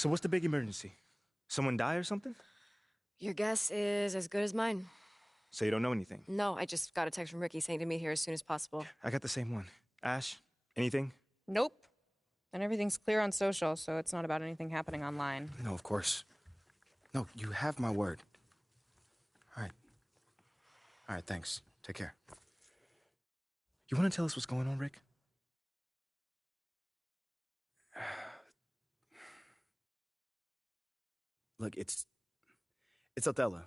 So what's the big emergency? Someone die or something? Your guess is as good as mine. So you don't know anything? No, I just got a text from Ricky saying to meet here as soon as possible. I got the same one. Ash, anything? Nope. And everything's clear on social, so it's not about anything happening online. No, of course. No, you have my word. All right. All right, thanks. Take care. You want to tell us what's going on, Rick? Look, it's Othello.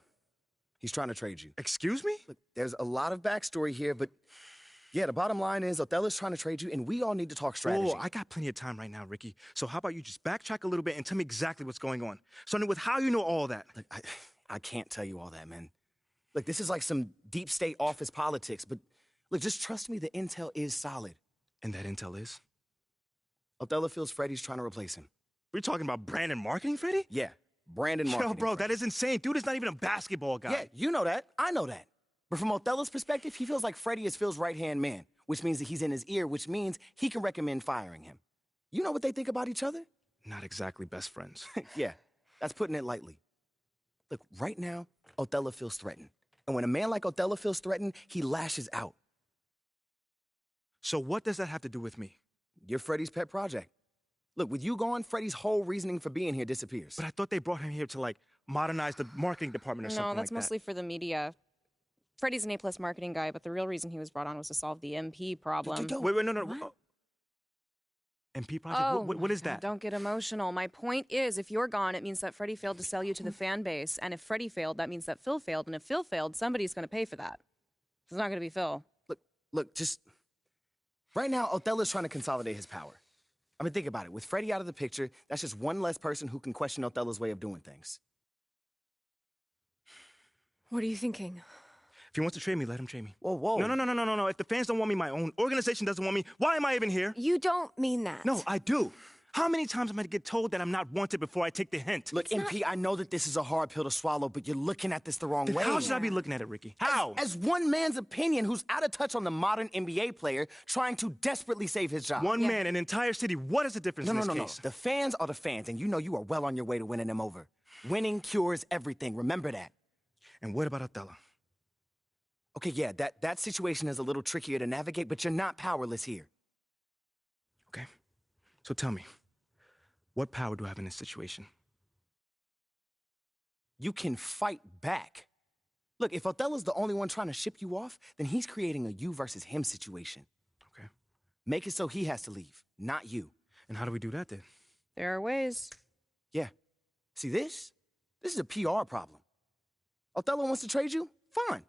He's trying to trade you. Excuse me? Look, there's a lot of backstory here, but yeah, the bottom line is Othello's trying to trade you, and we all need to talk strategy. Oh, I got plenty of time right now, Ricky. So how about you just backtrack a little bit and tell me exactly what's going on? Starting with how you know all that. Look, I can't tell you all that, man. Look, this is like some deep state office politics, but look, just trust me, the intel is solid. And that intel is? Othello feels Freddie's trying to replace him. We're talking about brand and marketing, Freddie? Yeah, Brandon marketing. Yo, bro, that is insane. Dude is not even a basketball guy. Yeah, you know that. I know that. But from Othello's perspective, he feels like Freddie is Phil's right-hand man, which means that he's in his ear, which means he can recommend firing him. You know what they think about each other? Not exactly best friends. Yeah, that's putting it lightly. Look, right now, Othello feels threatened. And when a man like Othello feels threatened, he lashes out. So what does that have to do with me? You're Freddie's pet project. Look, with you gone, Freddie's whole reasoning for being here disappears. But I thought they brought him here to, like, modernize the marketing department or something like that. No, that's mostly for the media. Freddie's an A+ marketing guy, but the real reason he was brought on was to solve the MP problem. Wait, no. MP project? What is that? Don't get emotional. My point is, if you're gone, it means that Freddie failed to sell you to the fan base. And if Freddie failed, that means that Phil failed. And if Phil failed, somebody's going to pay for that. It's not going to be Phil. Look, just... Right now, Othello's trying to consolidate his power. I mean, think about it. With Freddie out of the picture, that's just one less person who can question Othello's way of doing things. What are you thinking? If he wants to trade me, let him trade me. Whoa. No. If the fans don't want me, my own organization doesn't want me, why am I even here? You don't mean that. No, I do. How many times am I to get told that I'm not wanted before I take the hint? Look, MP, I know that this is a hard pill to swallow, but you're looking at this the wrong way. How should I be looking at it, Ricky? How? As one man's opinion who's out of touch on the modern NBA player trying to desperately save his job. One man, an entire city. What is the difference in this case? No. The fans are the fans, and you know you are well on your way to winning them over. Winning cures everything. Remember that. And what about Othello? Okay, yeah, that situation is a little trickier to navigate, but you're not powerless here. Okay. So tell me, what power do I have in this situation? You can fight back. Look, if Othello's the only one trying to ship you off, then he's creating a you versus him situation. Okay. Make it so he has to leave, not you. And how do we do that then? There are ways. Yeah. See, this is a PR problem. Othello wants to trade you? Fine.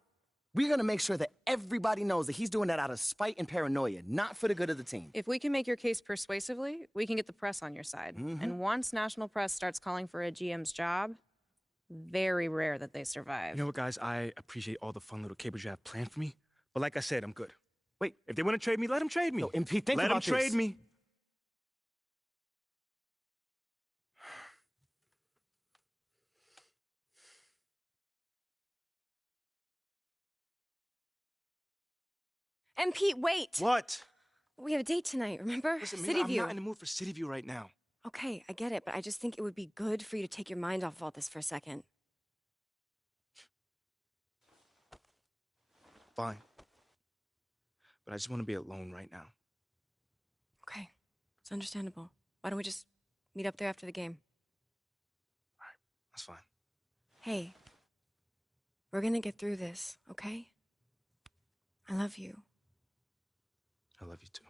We're going to make sure that everybody knows that he's doing that out of spite and paranoia, not for the good of the team. If we can make your case persuasively, we can get the press on your side. And once national press starts calling for a GM's job, very rare that they survive. You know what, guys? I appreciate all the fun little capers you have planned for me. But like I said, I'm good. Wait. If they want to trade me, let them trade me. No, MP, think about this. Let them trade me. And Pete, wait! What? We have a date tonight, remember? Listen, City man, View. I'm not in the mood for City View right now. Okay, I get it, but I just think it would be good for you to take your mind off all this for a second. Fine. But I just want to be alone right now. Okay, it's understandable. Why don't we just meet up there after the game? All right, that's fine. Hey, we're gonna get through this, okay? I love you. I love you too.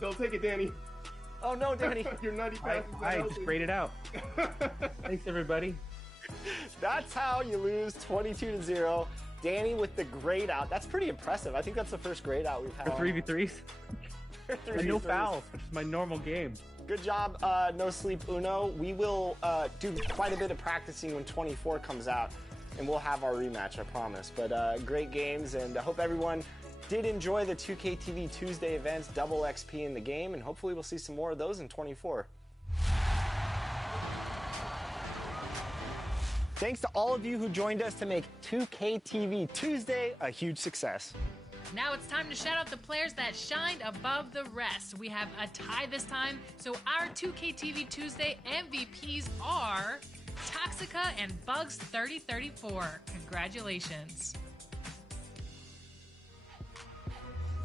Don't take it, Danny. Oh no, Danny. Your nutty pass is I just sprayed it out. Thanks, everybody. That's how you lose 22-0. Danny with the grade out. That's pretty impressive. I think that's the first grade out we've had. For 3v3s. And no fouls, which is my normal game. Good job, No Sleep Uno. We will do quite a bit of practicing when 24 comes out, and we'll have our rematch, I promise. But great games, and I hope everyone did enjoy the 2K TV Tuesday events, double XP in the game, and hopefully we'll see some more of those in 24. Thanks to all of you who joined us to make 2K TV Tuesday a huge success. Now it's time to shout out the players that shined above the rest. We have a tie this time, so our 2K TV Tuesday MVPs are Toxica and Bugs3034. Congratulations.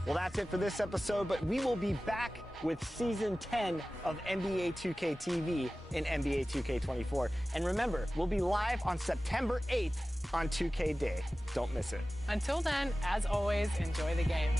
Well, that's it for this episode, but we will be back with Season 10 of NBA 2K TV in NBA 2K24. And remember, we'll be live on September 8th on 2K Day. Don't miss it. Until then, as always, enjoy the game.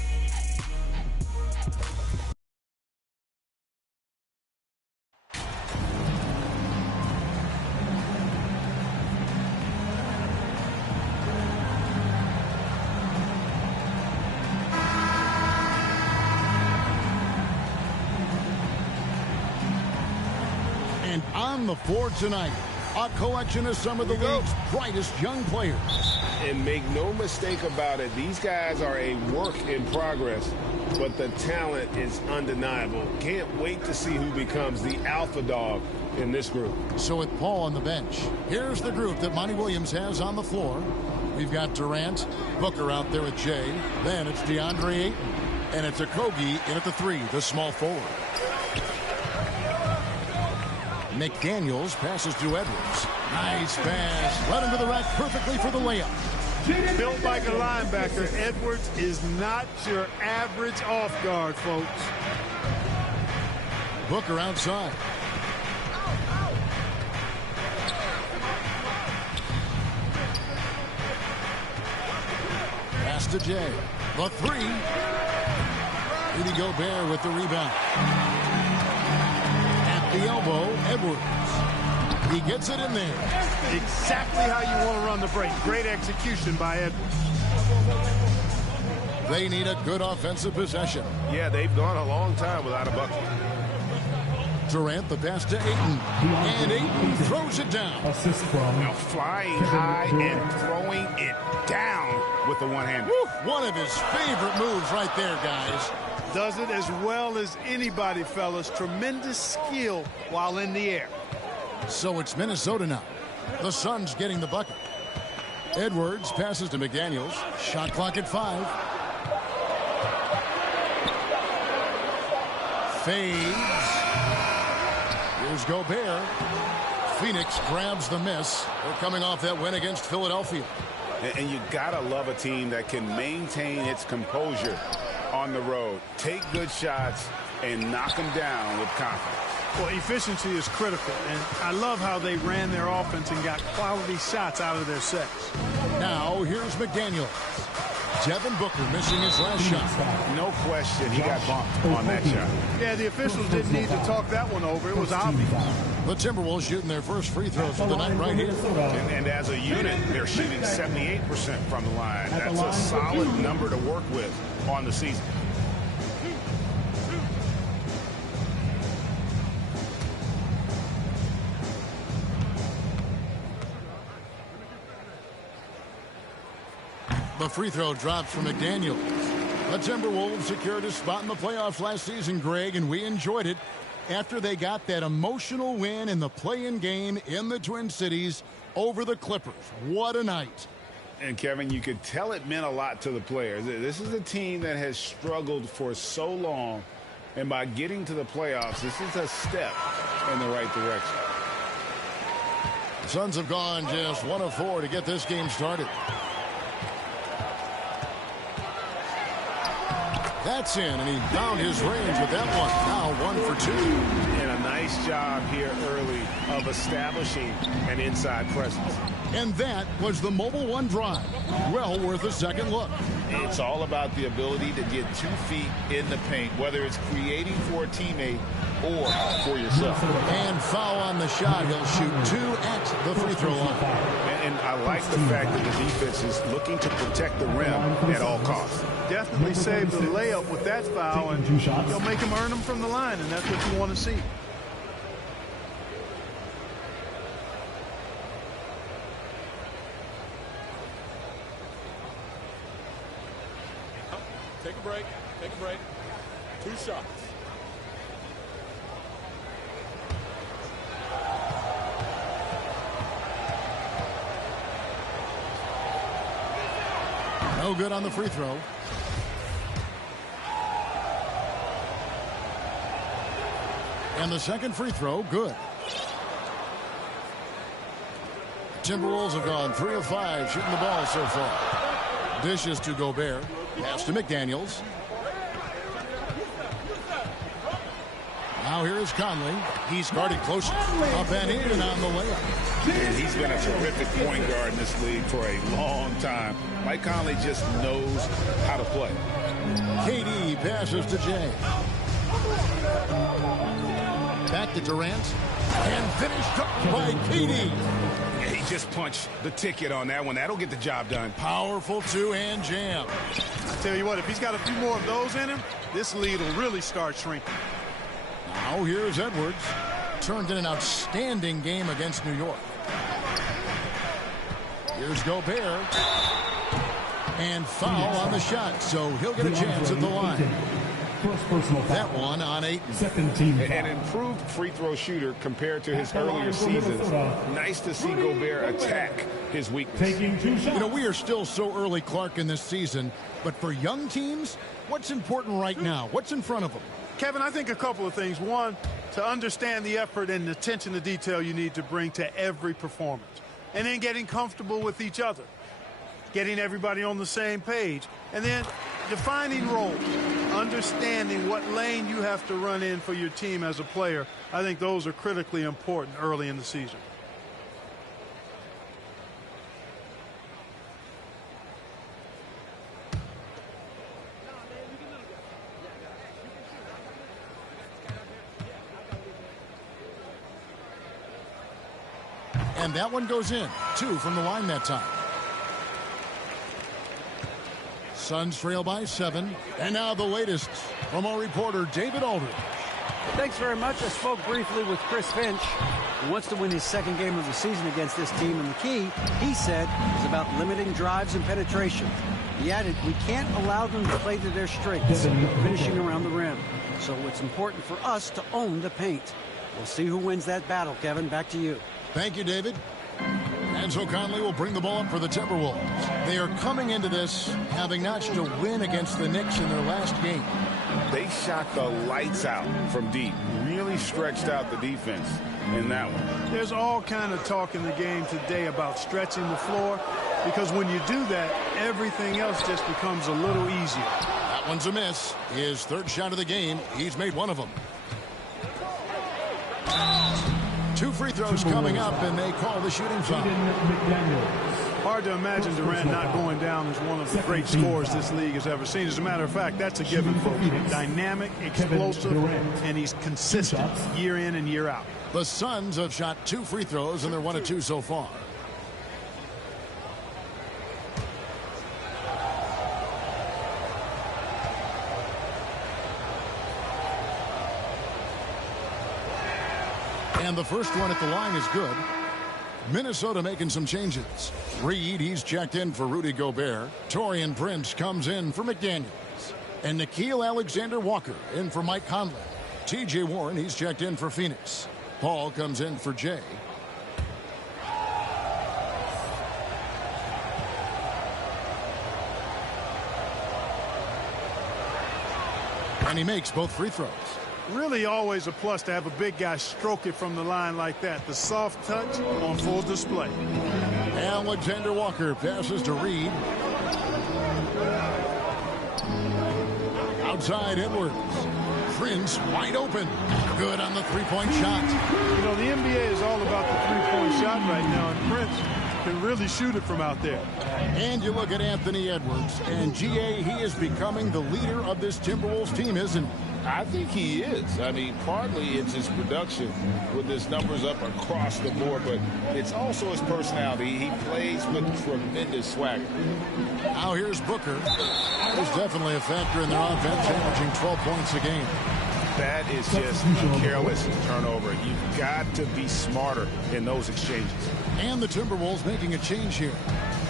And on the floor tonight, a collection of some of the league's brightest young players. And make no mistake about it, these guys are a work in progress, but the talent is undeniable. Can't wait to see who becomes the alpha dog in this group. So with Paul on the bench, here's the group that Monty Williams has on the floor. We've got Durant, Booker out there with Jay. Then it's DeAndre Ayton, and it's Okogie in at the 3, the small forward. McDaniels passes to Edwards. Nice pass. Led him to the rack perfectly for the layup. Built like a linebacker, Edwards is not your average off guard, folks. Booker outside. Pass to Jay. The 3. Rudy Gobert with the rebound. The elbow, Edwards. He gets it in there. Exactly how you want to run the break. Great execution by Edwards. They need a good offensive possession. Yeah, they've gone a long time without a bucket. Durant, the pass to Ayton. And Ayton throws it down. Assist from. Now flying high and throwing it down with the one-hander. One of his favorite moves right there, guys. Does it as well as anybody, fellas. Tremendous skill while in the air. So it's Minnesota now. The Suns getting the bucket. Edwards passes to McDaniels. Shot clock at 5. Fades. Here's Gobert. Phoenix grabs the miss. They're coming off that win against Philadelphia. And you gotta love a team that can maintain its composure on the road, take good shots, and knock them down with confidence. Well, efficiency is critical, and I love how they ran their offense and got quality shots out of their sets. Now, here's McDaniels. Devin Booker missing his last shot. No question, he got bumped on that shot. Yeah, the officials didn't need to talk that one over. It was obvious. The Timberwolves shooting their first free throws of the night right here. And as a unit, they're shooting 78% from the line. That's a solid number to work with on the season. The free throw drops from McDaniels. The Timberwolves secured a spot in the playoffs last season, Greg, and we enjoyed it after they got that emotional win in the play-in game in the Twin Cities over the Clippers. What a night. And, Kevin, you could tell it meant a lot to the players. This is a team that has struggled for so long, and by getting to the playoffs, this is a step in the right direction. The Suns have gone just 1 of 4 to get this game started. That's in, and he found his range with that one. Now 1 for 2. And a nice job here early of establishing an inside presence. And that was the Mobile One drive. Well worth a second look. It's all about the ability to get 2 feet in the paint, whether it's creating for a teammate or for yourself. And foul on the shot. He'll shoot 2 at the free throw line. And I like the fact that the defense is looking to protect the rim at all costs. Definitely saved the layup with that foul, and you'll make him earn them from the line, and that's what you want to see. Take a break. Take a break. 2 shots. No good on the free throw. And the second free throw, good. Timberwolves have gone 3 of 5 shooting the ball so far. Dishes to Gobert. Pass to McDaniels. Now here is Conley. He's guarded close. Up and in and on the layup. And he's been a terrific point guard in this league for a long time. Mike Conley just knows how to play. KD passes to Jay. Back to Durant. And finished up by KD. Yeah, he just punched the ticket on that one. That'll get the job done. Powerful two-hand jam. I tell you what, if he's got a few more of those in him, this lead will really start shrinking. Now here's Edwards. Turned in an outstanding game against New York. Here's Gobert. And foul on the shot, so he'll get a chance at the line. That one on 8. An improved free throw shooter compared to his earlier seasons. Nice to see Gobert attack his weakness. You know, we are still so early, Clark, in this season. But for young teams, what's important right now? What's in front of them? Kevin, I think a couple of things. One, to understand the effort and attention to detail you need to bring to every performance. And then getting comfortable with each other. Getting everybody on the same page. And then defining roles. Understanding what lane you have to run in for your team as a player. I think those are critically important early in the season. And that one goes in. 2 from the line that time. Suns trail by 7. And now the latest from our reporter, David Aldridge. Thanks very much. I spoke briefly with Chris Finch, who wants to win his second game of the season against this team. And the key, he said, is about limiting drives and penetration. He added, we can't allow them to play to their strengths, finishing around the rim. So it's important for us to own the paint. We'll see who wins that battle, Kevin. Back to you. Thank you, David. And so Conley will bring the ball up for the Timberwolves. They are coming into this having notched a win against the Knicks in their last game. They shot the lights out from deep. Really stretched out the defense in that one. There's all kind of talk in the game today about stretching the floor, because when you do that, everything else just becomes a little easier. That one's a miss. His third shot of the game. He's made one of them. 2 free throws coming up, and they call the shooting foul. Hard to imagine Durant not going down as one of the great scorers this league has ever seen. As a matter of fact, that's a given, folks. Dynamic, explosive, and he's consistent year in and year out. The Suns have shot 2 free throws, and they're 1 of 2 so far. And the first one at the line is good. Minnesota making some changes. Reed, he's checked in for Rudy Gobert. Taurean Prince comes in for McDaniels. And Nickeil Alexander-Walker in for Mike Conley. T.J. Warren, he's checked in for Phoenix. Paul comes in for Jay. And he makes both free throws. Really always a plus to have a big guy stroke it from the line like that. The soft touch on full display. Alexander Walker passes to Reed. Outside Edwards. Prince wide open. Good on the three-point shot. You know, the NBA is all about the three-point shot right now, and Prince can really shoot it from out there. And you look at Anthony Edwards, and GA, he is becoming the leader of this Timberwolves team, isn't he? I think he is. I mean, partly it's his production with his numbers up across the board, but it's also his personality. He plays with tremendous swagger. Now here's Booker. He's definitely a factor in their offense, averaging 12 points a game. That is just a careless turnover. You've got to be smarter in those exchanges. And the Timberwolves making a change here.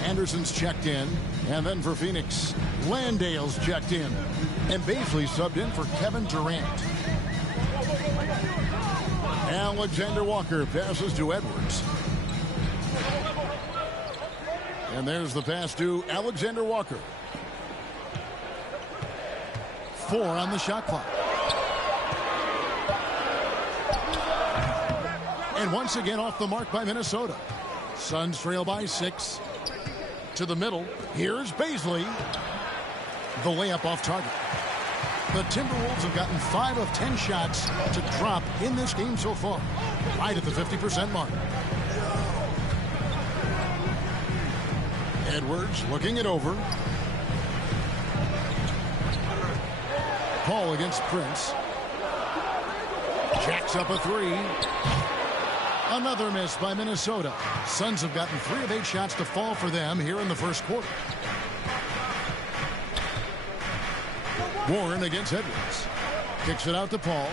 Anderson's checked in, and then for Phoenix, Landale's checked in, and Baisley subbed in for Kevin Durant. Alexander Walker passes to Edwards. And there's the pass to Alexander Walker. 4 on the shot clock. And once again off the mark by Minnesota. Suns trail by 6. To the middle. Here's Baisley. The layup off target. The Timberwolves have gotten 5 of 10 shots to drop in this game so far. Right at the 50% mark. Edwards looking it over. Paul against Prince. Jacks up a 3. Another miss by Minnesota. Suns have gotten 3 of 8 shots to fall for them here in the first quarter. Warren against Edwards. Kicks it out to Paul.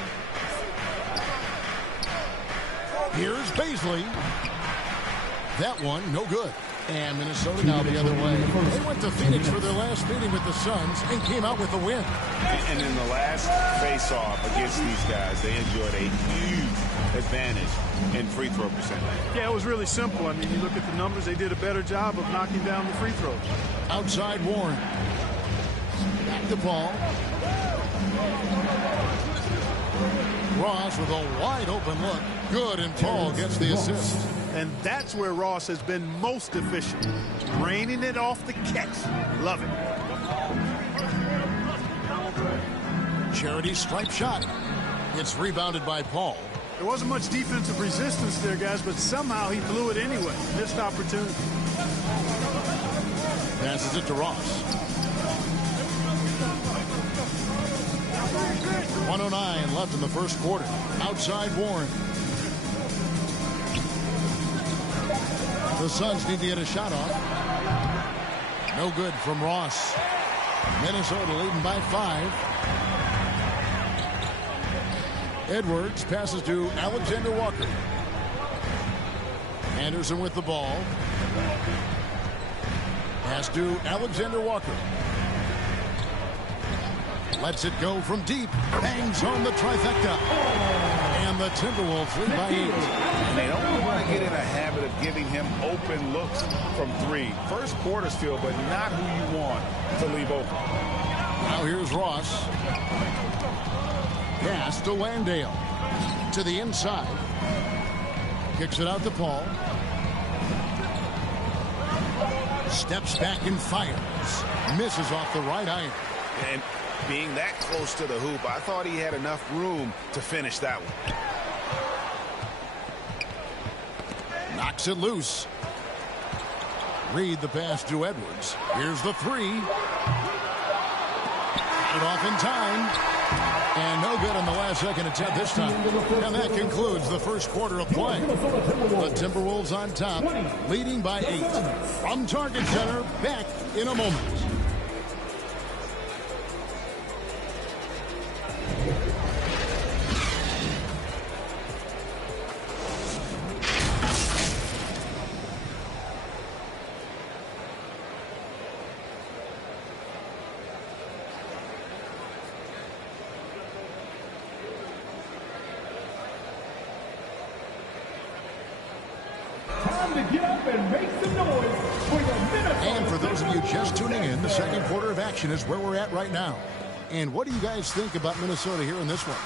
Here's Baisley. That one, no good. And Minnesota now the other way. They went to Phoenix for their last meeting with the Suns and came out with a win. And in the last face-off against these guys, they enjoyed a huge advantage in free throw percentage. Yeah, it was really simple. I mean, you look at the numbers, they did a better job of knocking down the free throws. Outside Warren. Back to Paul. Ross with a wide open look. Good, and Paul gets the assist. And that's where Ross has been most efficient. Draining it off the catch. Love it. Charity stripe shot. It's rebounded by Paul. There wasn't much defensive resistance there, guys, but somehow he blew it anyway. Missed opportunity. Passes it to Ross. 1:09 left in the first quarter. Outside Warren. The Suns need to get a shot off. No good from Ross. Minnesota leading by 5. Edwards passes to Alexander Walker. Anderson with the ball. Pass to Alexander Walker. Lets it go from deep. Bangs home the trifecta. And the Timberwolves lead by 8. And they don't want to get in a habit of giving him open looks from 3. First quarter still, but not who you want to leave open. Now here's Ross. Pass to Landale. To the inside. Kicks it out to Paul. Steps back and fires. Misses off the right iron. And being that close to the hoop, I thought he had enough room to finish that one. Knocks it loose. Reed the pass to Edwards. Here's the 3. Got it off in time. And no good on the last second attempt this time. And that concludes the first quarter of play. The Timberwolves on top, leading by 8. From Target Center, back in a moment. And for those of you just tuning in, the second quarter of action is where we're at right now. And what do you guys think about Minnesota here in this one?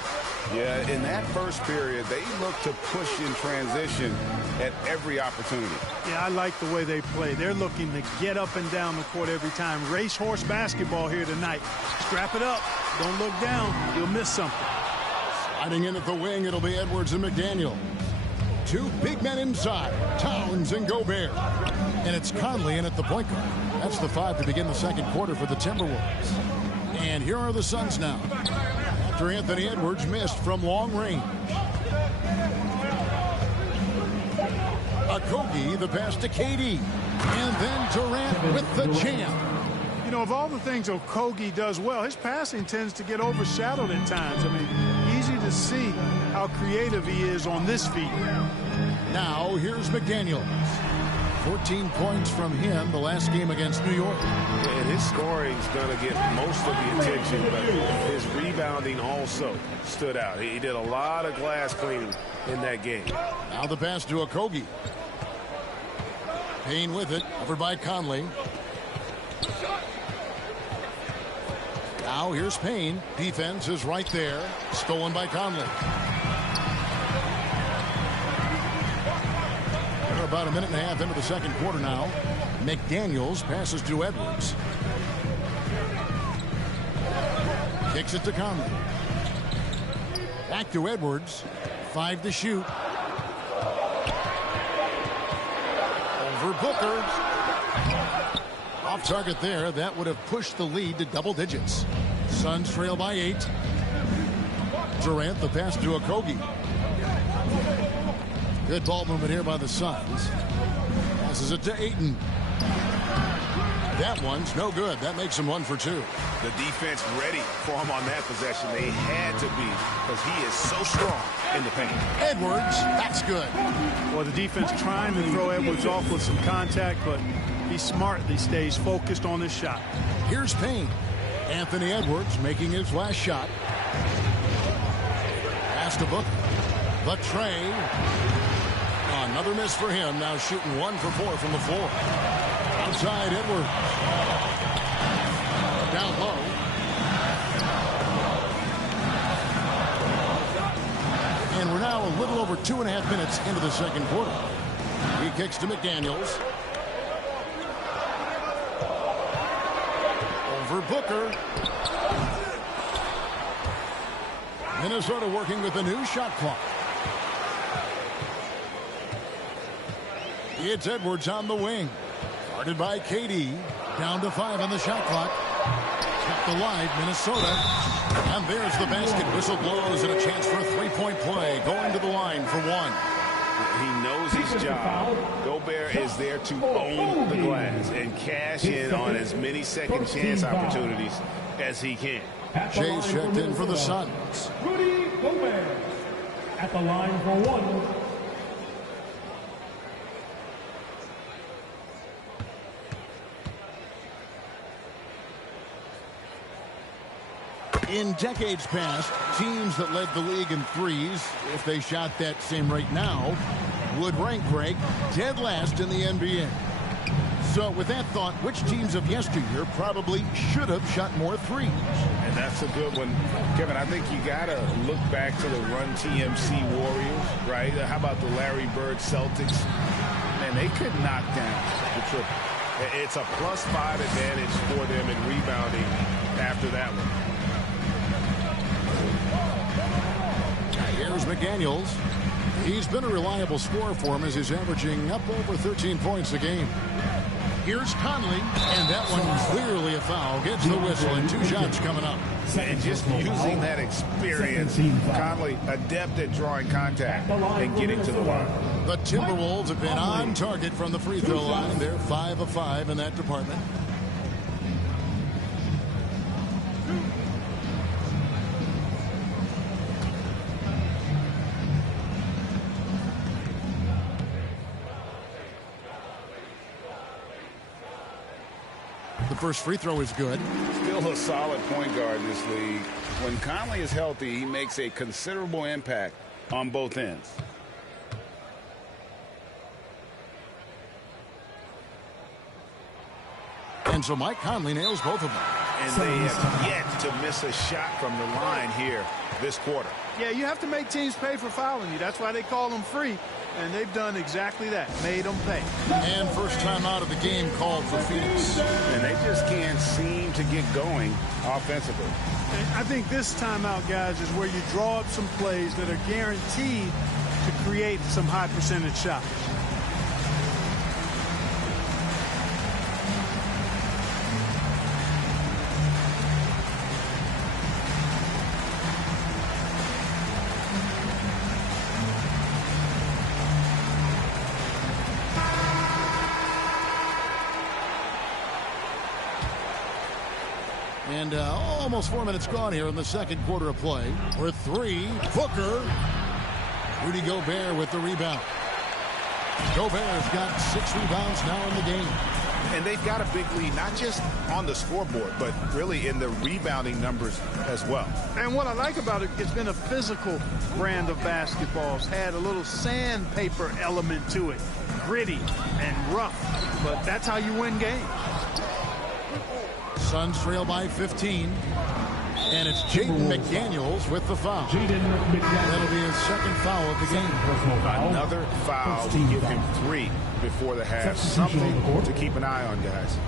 Yeah, in that first period, they look to push in transition at every opportunity. Yeah, I like the way they play. They're looking to get up and down the court every time. Racehorse basketball here tonight. Scrap it up. Don't look down. You'll miss something. Sliding in at the wing, it'll be Edwards and McDaniel. 2 big men inside, Towns and Gobert. And it's Conley in at the point guard. That's the 5 to begin the second quarter for the Timberwolves. And here are the Suns now. After Anthony Edwards missed from long range. Okogie, the pass to KD. And then Durant with the jam. You know, of all the things Okogie does well, his passing tends to get overshadowed at times. I mean, easy to see how creative he is on this feed. Now, here's McDaniels. 14 points from him the last game against New York. And his scoring's going to get most of the attention, but his rebounding also stood out. He did a lot of glass cleaning in that game. Now the pass to Okogie. Payne with it, over by Conley. Now here's Payne. Defense is right there. Stolen by Conley. We're about a minute and a half into the second quarter now. McDaniels passes to Edwards. Kicks it to Conley. Back to Edwards. 5 to shoot. Over Booker. Off target there. That would have pushed the lead to double digits. Suns trail by 8. Durant the pass to Okogie. Good ball movement here by the Suns. Passes it to Ayton. That one's no good. That makes him 1 for 2. The defense ready for him on that possession. They had to be because he is so strong in the paint. Edwards, that's good. Well, the defense trying to throw Edwards off with some contact, but he smartly stays focused on his shot. Here's Payne. Anthony Edwards making his last shot. Pass to Booker. But Trey. Another miss for him. Now shooting 1 for 4 from the floor. Outside Edwards. Down low. And we're now a little over 2.5 minutes into the second quarter. He kicks to McDaniels. Over Booker. Minnesota working with a new shot clock. It's Edwards on the wing. Guarded by KD. Down to 5 on the shot clock. Kept alive, Minnesota. And there's the basket. Whistle blows and a chance for a three-point play. Going to the line for 1. He knows his job. Gobert is there to own the glass and cash in on as many second chance opportunities as he can. Jay's checked in for the Suns. Rudy Gobert at the line for 1. In decades past, teams that led the league in threes, if they shot that same rate now, would rank Greg dead last in the NBA. So with that thought, which teams of yesteryear probably should have shot more threes? And that's a good one. Kevin, I think you got to look back to the Run TMC Warriors, right? How about the Larry Bird Celtics? Man, they could knock down the triple. It's a +5 advantage for them in rebounding after that one. Here's McDaniels. He's been a reliable scorer for him as he's averaging up over 13 points a game. Here's Conley, and that one clearly a foul. Gets the whistle, and 2 shots coming up. And just using that experience, Conley adept at drawing contact and getting to the line. The Timberwolves have been on target from the free throw line. They're 5 of 5 in that department. The first free throw is good. Still a solid point guard in this league. When Conley is healthy, he makes a considerable impact on both ends. And so Mike Conley nails both of them. And they have yet to miss a shot from the line here this quarter. Yeah, you have to make teams pay for fouling you. That's why they call them free. And they've done exactly that, made them pay. And first time out of the game called for Phoenix. And they just can't seem to get going offensively. And I think this timeout, guys, is where you draw up some plays that are guaranteed to create some high percentage shots. And almost 4 minutes gone here in the second quarter of play. For 3, Booker. Rudy Gobert with the rebound. Gobert's got 6 rebounds now in the game. And they've got a big lead, not just on the scoreboard, but really in the rebounding numbers as well. And what I like about it, it's been a physical brand of basketball. It's had a little sandpaper element to it. Gritty and rough, but that's how you win games. Suns trail by 15. And it's Jaden McDaniels with the foul. That'll be his second foul of the game. Another foul will give him 3 before the half. Something to keep an eye on, guys.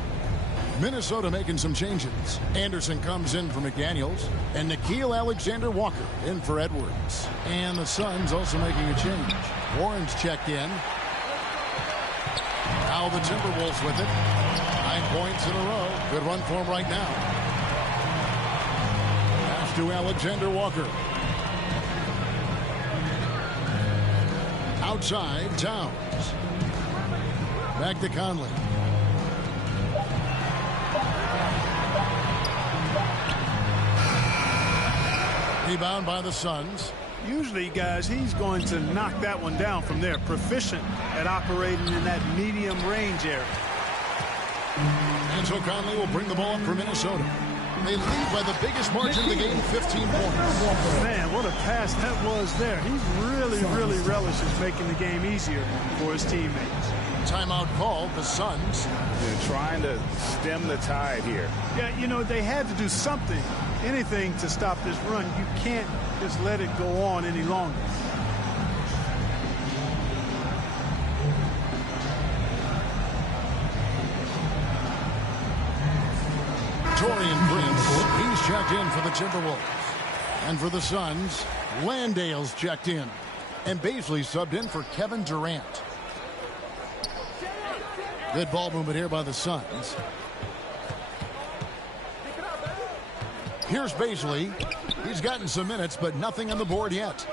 Minnesota making some changes. Anderson comes in for McDaniels, and Nikhil Alexander-Walker in for Edwards. And the Suns also making a change. Warren's checked in. Now the Timberwolves with it. 9 points in a row. Good run for him right now. Pass to Alexander-Walker. Outside, Towns. Back to Conley. Rebound by the Suns. Usually, guys, he's going to knock that one down from there. Proficient at operating in that medium range area. And so Conley will bring the ball up for Minnesota. They lead by the biggest margin of the game, 15 points. Man, what a pass that was there. He really relishes making the game easier for his teammates. Timeout called, the Suns. They're trying to stem the tide here. Yeah, you know, they had to do something, anything to stop this run. You can't just let it go on any longer. Taurean Prince, he's checked in for the Timberwolves. And for the Suns, Landale's checked in. And Baisley subbed in for Kevin Durant. Good ball movement here by the Suns. Here's Baisley. He's gotten some minutes, but nothing on the board yet.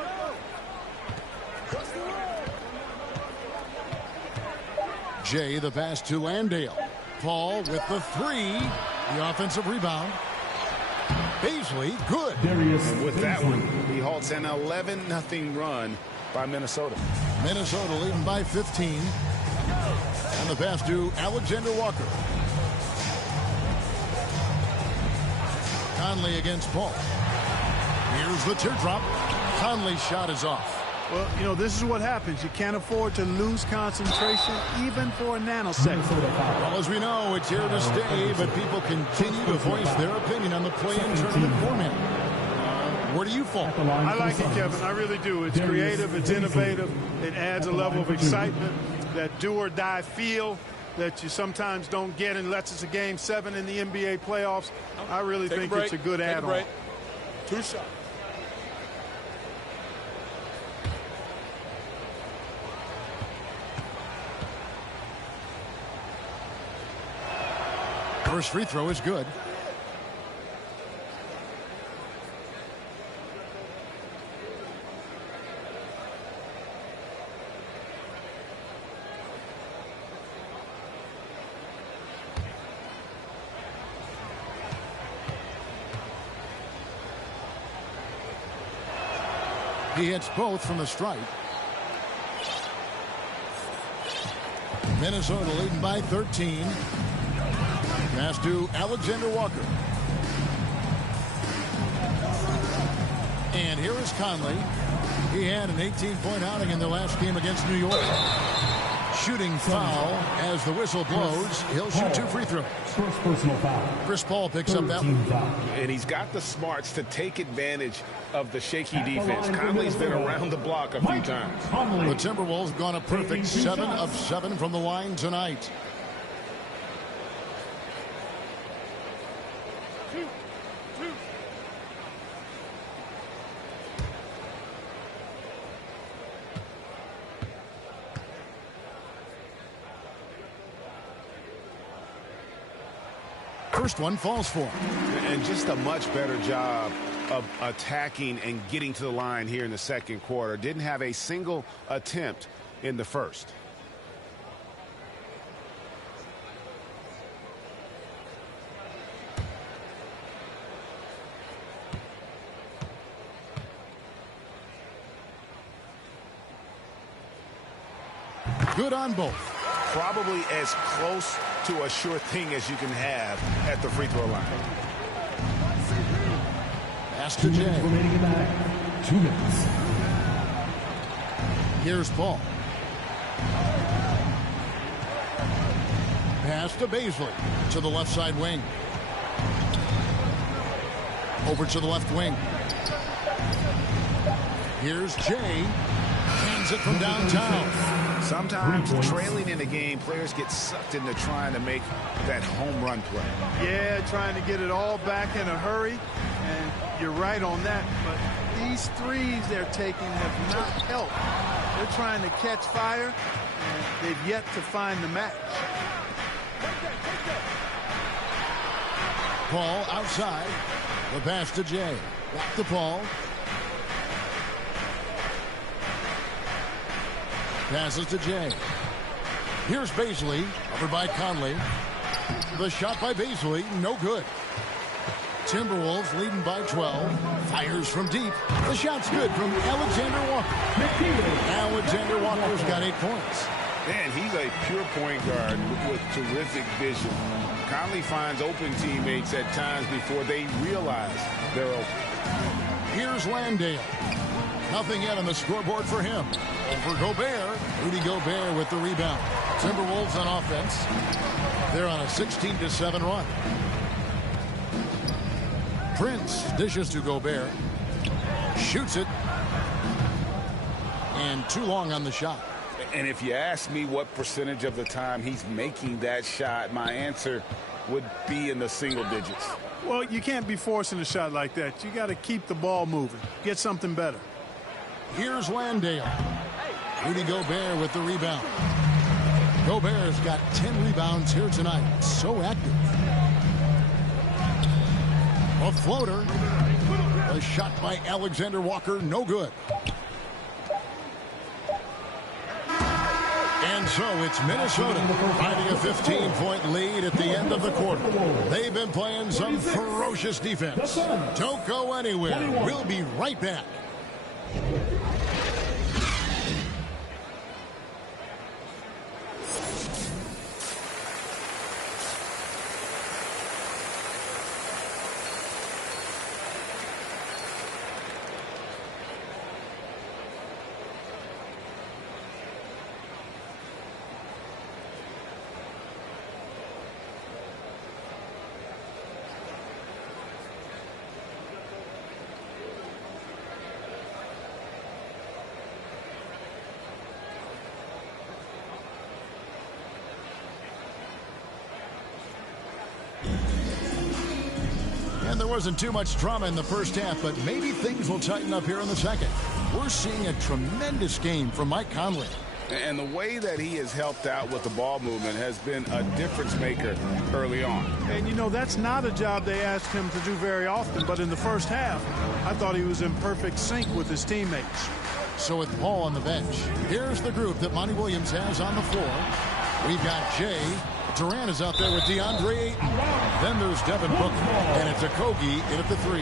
Jay, the pass to Landale. Paul with the 3. The offensive rebound. Baisley, good. And with that one, he halts an 11-0 run by Minnesota. Minnesota leading by 15. And the pass to Alexander-Walker. Conley against Paul. Here's the teardrop. Conley's shot is off. Well, you know, this is what happens. You can't afford to lose concentration, even for a nanosecond. Well, as we know, it's here to stay, but people continue to voice their opinion on the play-in tournament format. Where do you fall? I like it, Kevin. I really do. It's creative. It's innovative. It adds a level of excitement, that do-or-die feel that you sometimes don't get unless it's a Game 7 in the NBA playoffs. I really think it's a good add-on. 2 shots. First free throw is good. He hits both from the stripe. Minnesota leading by 13. Pass to Alexander-Walker. And here is Conley. He had an 18-point outing in the last game against New York. Shooting foul as the whistle blows. He'll shoot 2 free throws. First personal foul. Chris Paul picks up that one. And he's got the smarts to take advantage of the shaky defense. Conley's been around the block a few times. The Timberwolves gone a perfect 7 of 7 from the line tonight. First one falls for him. And just a much better job of attacking and getting to the line here in the second quarter. Didn't have a single attempt in the first. Good on both. Probably as close to a sure thing as you can have at the free throw line. Pass to Jay. Remaining in the half. 2 minutes. Here's Paul. Pass to Baisley to the left side wing. Over to the left wing. Here's Jay. Hands it from downtown. Sometimes trailing in the game, players get sucked into trying to make that home run play. Yeah, trying to get it all back in a hurry. And you're right on that. But these threes they're taking have not helped. They're trying to catch fire, and they've yet to find the match. Paul outside. The pass to Jay. Back to Paul. Passes to Jay. Here's Baisley. Over by Conley. The shot by Baisley. No good. Timberwolves leading by 12. Fires from deep. The shot's good from Alexander Walker. Alexander Walker's got 8 points. Man, he's a pure point guard with terrific vision. Conley finds open teammates at times before they realize they're open. Here's Landale. Nothing yet on the scoreboard for him. Over Gobert. Rudy Gobert with the rebound. Timberwolves on offense. They're on a 16-7 run. Prince dishes to Gobert. Shoots it. And too long on the shot. And if you ask me what percentage of the time he's making that shot, my answer would be in the single digits. Well, you can't be forcing a shot like that. You got to keep the ball moving. Get something better. Here's Landale. Rudy Gobert with the rebound. Gobert's got 10 rebounds here tonight. So active. A floater. A shot by Alexander Walker. No good. And so it's Minnesota finding a 15-point lead at the end of the quarter. They've been playing some ferocious defense. Don't go anywhere. We'll be right back. And there wasn't too much drama in the first half, but maybe things will tighten up here in the second. We're seeing a tremendous game from Mike Conley. And the way that he has helped out with the ball movement has been a difference maker early on. And, you know, that's not a job they asked him to do very often, but in the first half, I thought he was in perfect sync with his teammates. So with Paul on the bench, here's the group that Monty Williams has on the floor. We've got Jay. Durant is out there with DeAndre Ayton. Then there's Devin Booker, and it's Okogie in at the 3.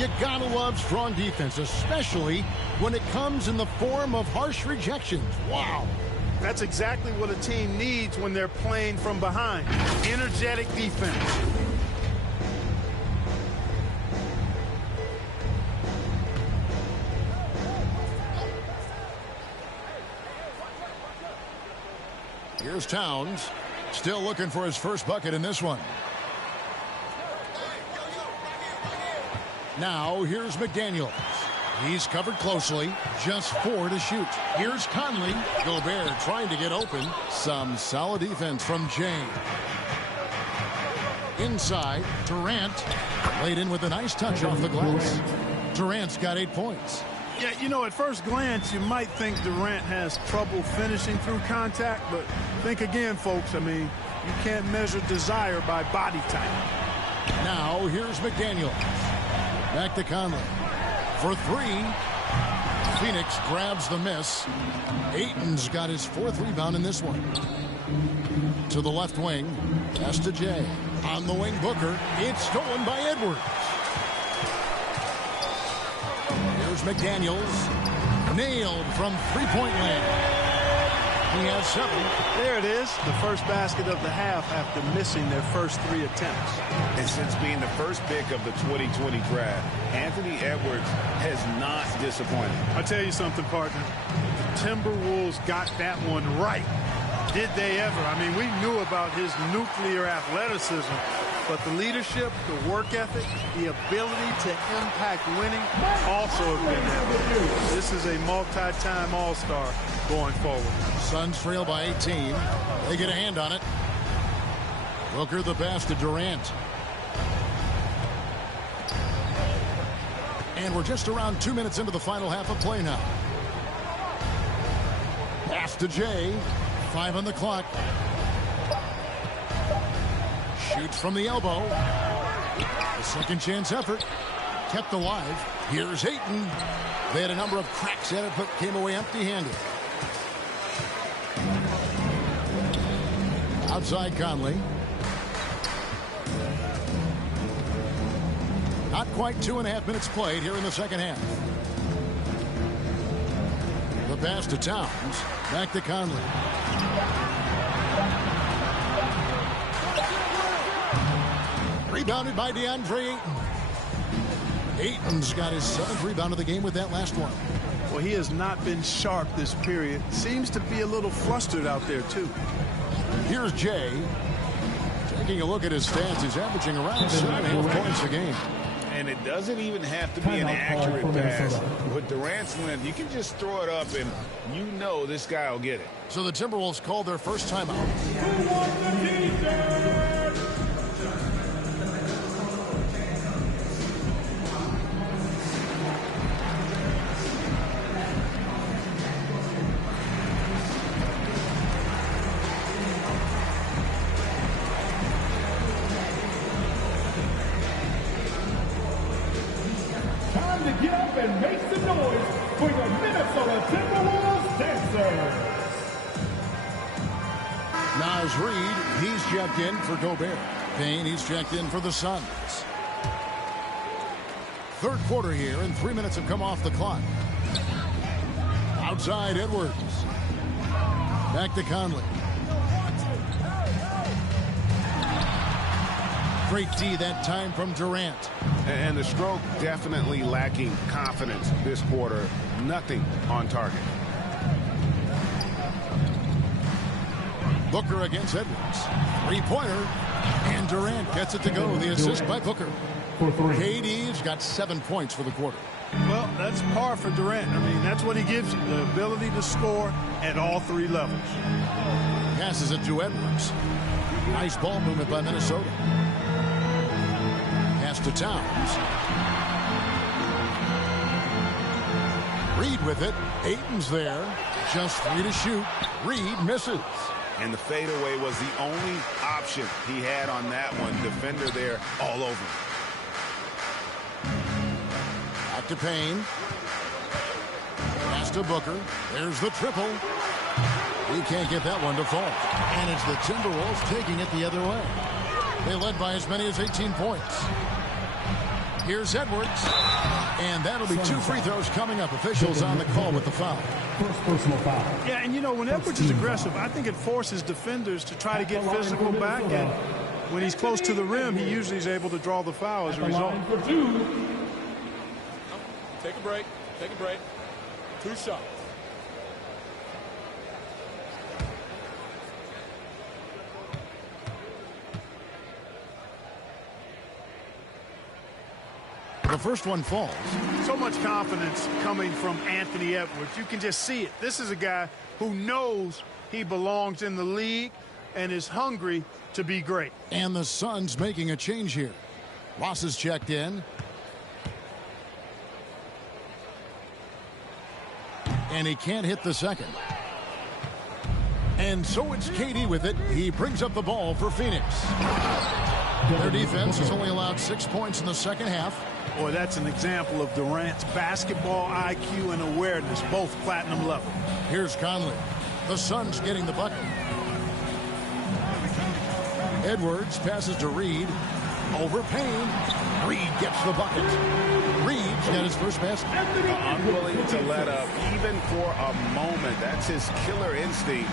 You gotta love strong defense, especially when it comes in the form of harsh rejections. Wow. That's exactly what a team needs when they're playing from behind. Energetic defense. Here's Towns. Still looking for his first bucket in this one. Now, here's McDaniels. He's covered closely. Just 4 to shoot. Here's Conley. Gobert trying to get open. Some solid defense from Jay. Inside, Durant. Laid in with a nice touch off the glass. Durant's got 8 points. Yeah, you know, at first glance, you might think Durant has trouble finishing through contact, but think again, folks. I mean, you can't measure desire by body type. Now, here's McDaniels. Back to Conley. For 3. Phoenix grabs the miss. Ayton's got his 4th rebound in this one. To the left wing. Pass to Jay. On the wing, Booker. It's stolen by Edwards. Here's McDaniels. Nailed from three-point land. He has 7. There it is. The first basket of the half after missing their first 3 attempts. And since being the first pick of the 2020 draft, Anthony Edwards has not disappointed. I'll tell you something, partner. The Timberwolves got that one right. Did they ever? I mean, we knew about his nuclear athleticism, But the leadership, the work ethic, the ability to impact winning also have been there. This is a multi-time All-Star going forward. Suns trail by 18. They get a hand on it. Booker the pass to Durant. And we're just around 2 minutes into the final half of play now. Pass to Jay. 5 on the clock. Shoots from the elbow. A second chance effort. Kept alive. Here's Ayton. They had a number of cracks at it, but came away empty-handed. Outside Conley. Not quite 2.5 minutes played here in the second half. The pass to Towns. Back to Conley. Rebounded by DeAndre Ayton. Ayton's got his 7th rebound of the game with that last one. Well, he has not been sharp this period. Seems to be a little flustered out there, too. Here's Jay. Taking a look at his stats, he's averaging around 7.5 points a game. And it doesn't even have to be an accurate pass. With Durant's length, you can just throw it up and you know this guy will get it. So the Timberwolves called their first timeout. Get up and make some noise for the Minnesota Timberwolves dancers. Naz Reid, he's checked in for Gobert. Payne, he's checked in for the Suns. Third quarter here, and 3 minutes have come off the clock. Outside Edwards. Back to Conley. Great D that time from Durant. And the stroke definitely lacking confidence this quarter. Nothing on target. Booker against Edwards. Three-pointer. And Durant gets it to go. The assist by Booker. KD's got 7 points for the quarter. Well, that's par for Durant. I mean, that's what he gives you, the ability to score at all 3 levels. Passes it to Edwards. Nice ball movement by Minnesota. Pass to Towns. Reid with it. Ayton's there. Just 3 to shoot. Reid misses. And the fadeaway was the only option he had on that one. Defender there all over him. Back to Payne. Pass to Booker. There's the triple. He can't get that one to fall. And it's the Timberwolves taking it the other way. They led by as many as 18 points. Here's Edwards. And that'll be 2 free throws coming up. Officials on the call with the foul. First personal foul. Yeah, and you know, when Edwards is aggressive, I think it forces defenders to try to get physical back. And when he's close to the rim, he usually is able to draw the foul as a result. Take a break. Take a break. 2 shots. The first one falls. So much confidence coming from Anthony Edwards. You can just see it. This is a guy who knows he belongs in the league and is hungry to be great. And the Suns making a change here. Ross is checked in. And he can't hit the second. And so it's KD with it. He brings up the ball for Phoenix. Their defense has only allowed 6 points in the second half. Boy, that's an example of Durant's basketball IQ and awareness, both platinum level. Here's Conley. The Suns getting the bucket. Edwards passes to Reid. Over Payne. Reid gets the bucket. Reid's got his first basket. Unwilling to let up even for a moment. That's his killer instinct,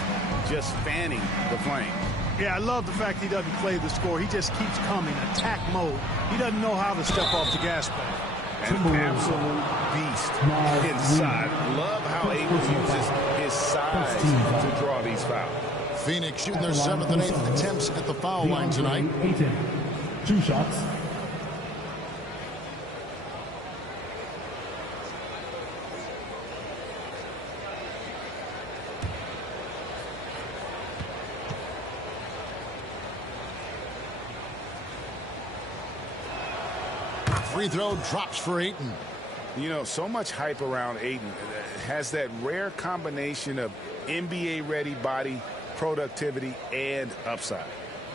just fanning the flame. Yeah, I love the fact he doesn't play the score. He just keeps coming, attack mode. He doesn't know how to step off the gas pedal. An absolute beast inside. Love how Ayton uses his size to draw these fouls. Phoenix shooting their 7th and 8th attempts at the foul line tonight. 2 shots. Free throw drops for Ayton. You know, so much hype around Ayton. Has that rare combination of NBA-ready body, productivity, and upside.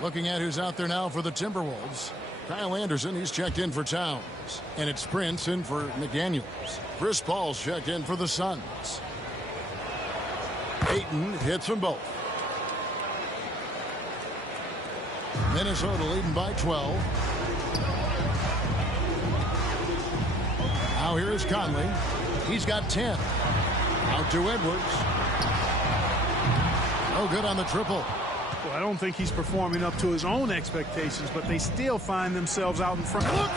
Looking at who's out there now for the Timberwolves. Kyle Anderson, he's checked in for Towns. And it's Prince in for McDaniels. Chris Paul's checked in for the Suns. Ayton hits them both. Minnesota leading by 12. Now here is Conley. He's got 10. Out to Edwards. No good on the triple. Well, I don't think he's performing up to his own expectations, but they still find themselves out in front. Look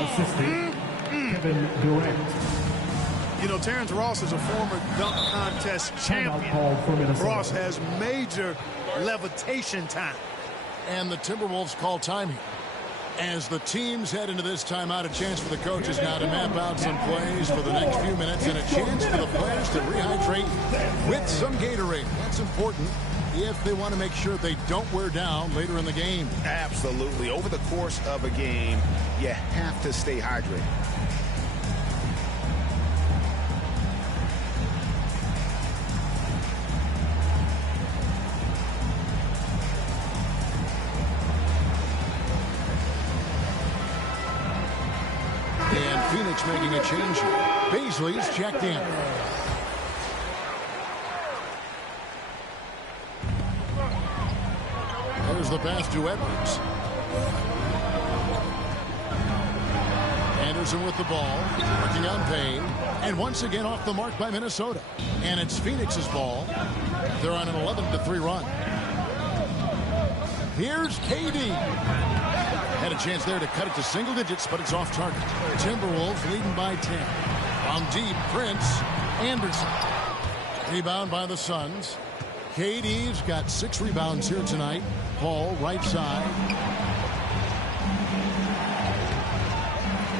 Assistant, Kevin Durant. You know, Terrence Ross is a former dunk contest champion. Ross has major levitation time. And the Timberwolves call timing. As the teams head into this timeout, a chance for the coaches now to map out some plays for the next few minutes and a chance for the players to rehydrate with some Gatorade. That's important if they want to make sure they don't wear down later in the game. Absolutely. Over the course of a game, you have to stay hydrated. Phoenix making a change. Beasley's checked in. There's the pass to Edwards. Anderson with the ball, working on Payne, and once again off the mark by Minnesota. And it's Phoenix's ball. They're on an 11-3 run. Here's KD. Had a chance there to cut it to single digits, but it's off target. Timberwolves leading by 10. From deep, Prince, Anderson. Rebound by the Suns. KD's got 6 rebounds here tonight. Paul, right side.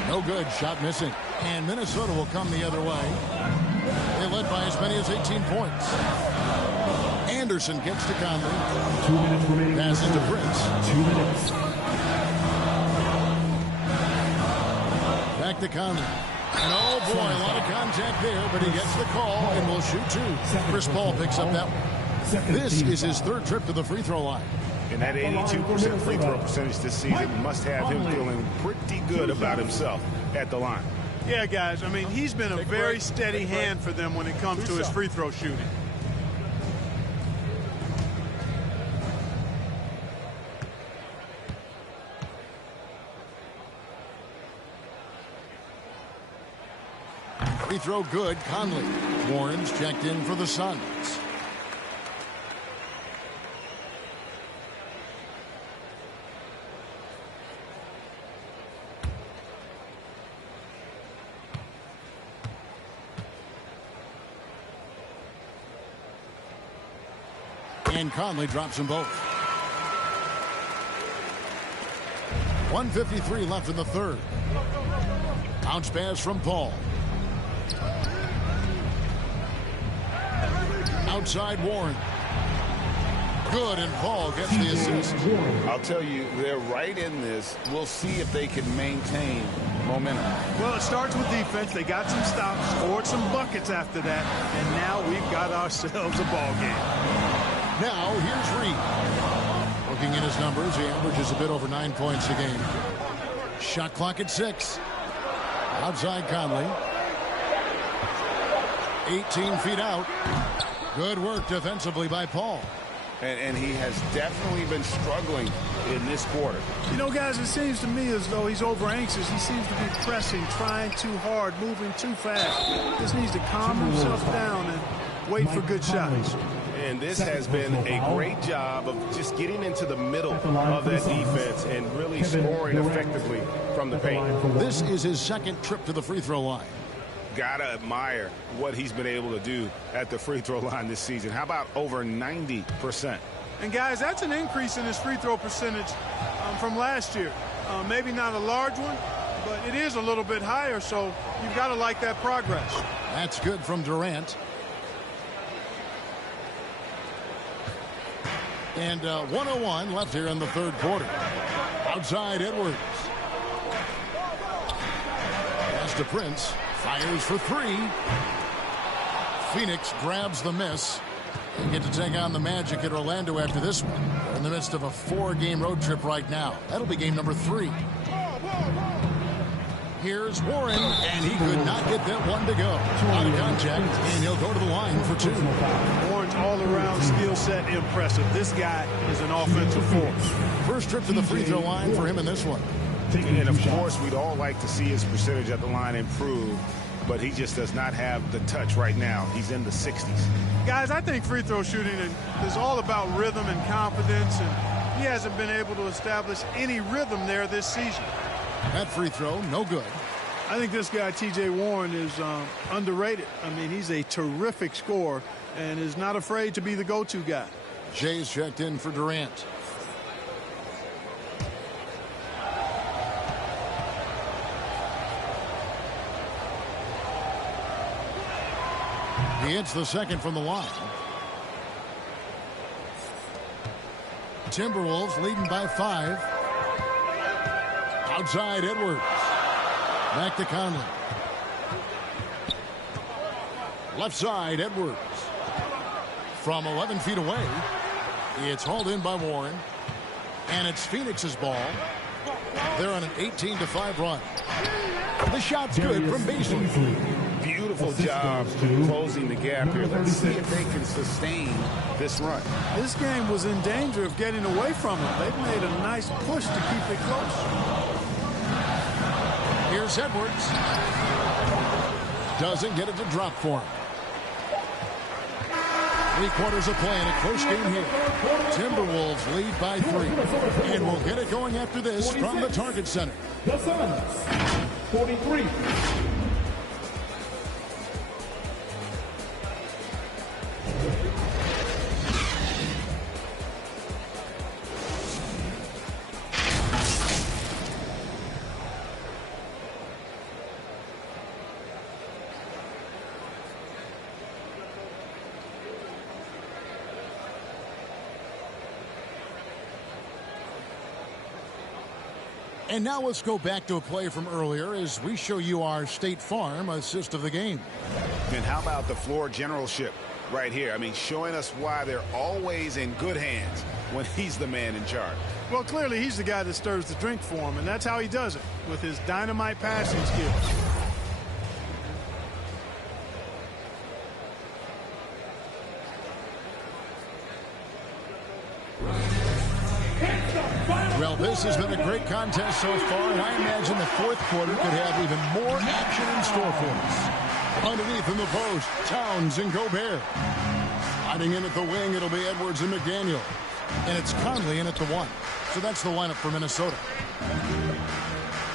No good, shot missing. And Minnesota will come the other way. They led by as many as 18 points. Anderson gets to Conley. 2 minutes remaining. Passes to Prince. 2 minutes. Back to Conley. And oh boy, a lot of contact there, but he gets the call and will shoot 2. Chris Paul picks up that one. This is his 3rd trip to the free throw line. And that 82% free throw percentage this season must have him feeling pretty good about himself at the line. Yeah, guys, I mean, he's been a very steady hand for them when it comes to his free throw shooting. Free throw good, Conley. Warren's checked in for the Suns. And Conley drops them both. 1:53 left in the 3rd. Bounce pass from Paul. Outside Warren. Good, and Paul gets the assist. I'll tell you, they're right in this. We'll see if they can maintain momentum. Well, it starts with defense. They got some stops, scored some buckets after that, and now we've got ourselves a ball game. Now, here's Reed. Looking at his numbers, he averages a bit over 9 points a game. Shot clock at 6. Outside Conley. 18 feet out. Good work defensively by Paul. And he has definitely been struggling in this quarter. You know, guys, it seems to me as though he's over anxious. He seems to be pressing, trying too hard, moving too fast. Just needs to calm himself down and wait for good shots. And this has been a great job of just getting into the middle of that defense and really scoring effectively from the paint. This is his 2nd trip to the free throw line. Gotta admire what he's been able to do at the free throw line this season. How about over 90%? And, guys, that's an increase in his free throw percentage from last year. Maybe not a large one, but it is a little bit higher, so you've got to like that progress. That's good from Durant. And 1:01 left here in the third quarter. Outside Edwards. Pass to Prince. Fires for three. Phoenix grabs the miss. They get to take on the Magic at Orlando after this one. They're in the midst of a 4-game road trip right now. That'll be game number 3. Here's Warren, and he could not get that one to go. Out of contact, and he'll go to the line for 2. Warren's all-around skill set impressive. This guy is an offensive force. First trip to the free throw line for him in this one. And, of course, we'd all like to see his percentage at the line improve, but he just does not have the touch right now. He's in the 60s. Guys, I think free throw shooting is all about rhythm and confidence, and he hasn't been able to establish any rhythm there this season. That free throw, no good. I think this guy, T.J. Warren, is underrated. I mean, he's a terrific scorer and is not afraid to be the go-to guy. Jay's checked in for Durant. He hits the second from the line. Timberwolves leading by 5. Outside Edwards. Back to Conley. Left side Edwards. From 11 feet away. It's hauled in by Warren. And it's Phoenix's ball. They're on an 18-5 run. The shot's good from baseline. Beautiful job closing the gap here. Let's see if they can sustain this run. This game was in danger of getting away from him. They've made a nice push to keep it close. Here's Edwards. Doesn't get it to drop for him. 3 quarters of play in a close game here. Timberwolves lead by 3. And we'll get it going after this from the Target Center. The Suns, 43. And now let's go back to a play from earlier as we show you our State Farm assist of the game. And how about the floor generalship right here? I mean, showing us why they're always in good hands when he's the man in charge. Well, clearly he's the guy that stirs the drink for him, and that's how he does it, with his dynamite passing skills. Well, this has been a great contest so far, and I imagine the fourth quarter could have even more action in store for us. Underneath in the post, Towns and Gobert. Sliding in at the wing, it'll be Edwards and McDaniel. And it's Conley in at the 1. So that's the lineup for Minnesota.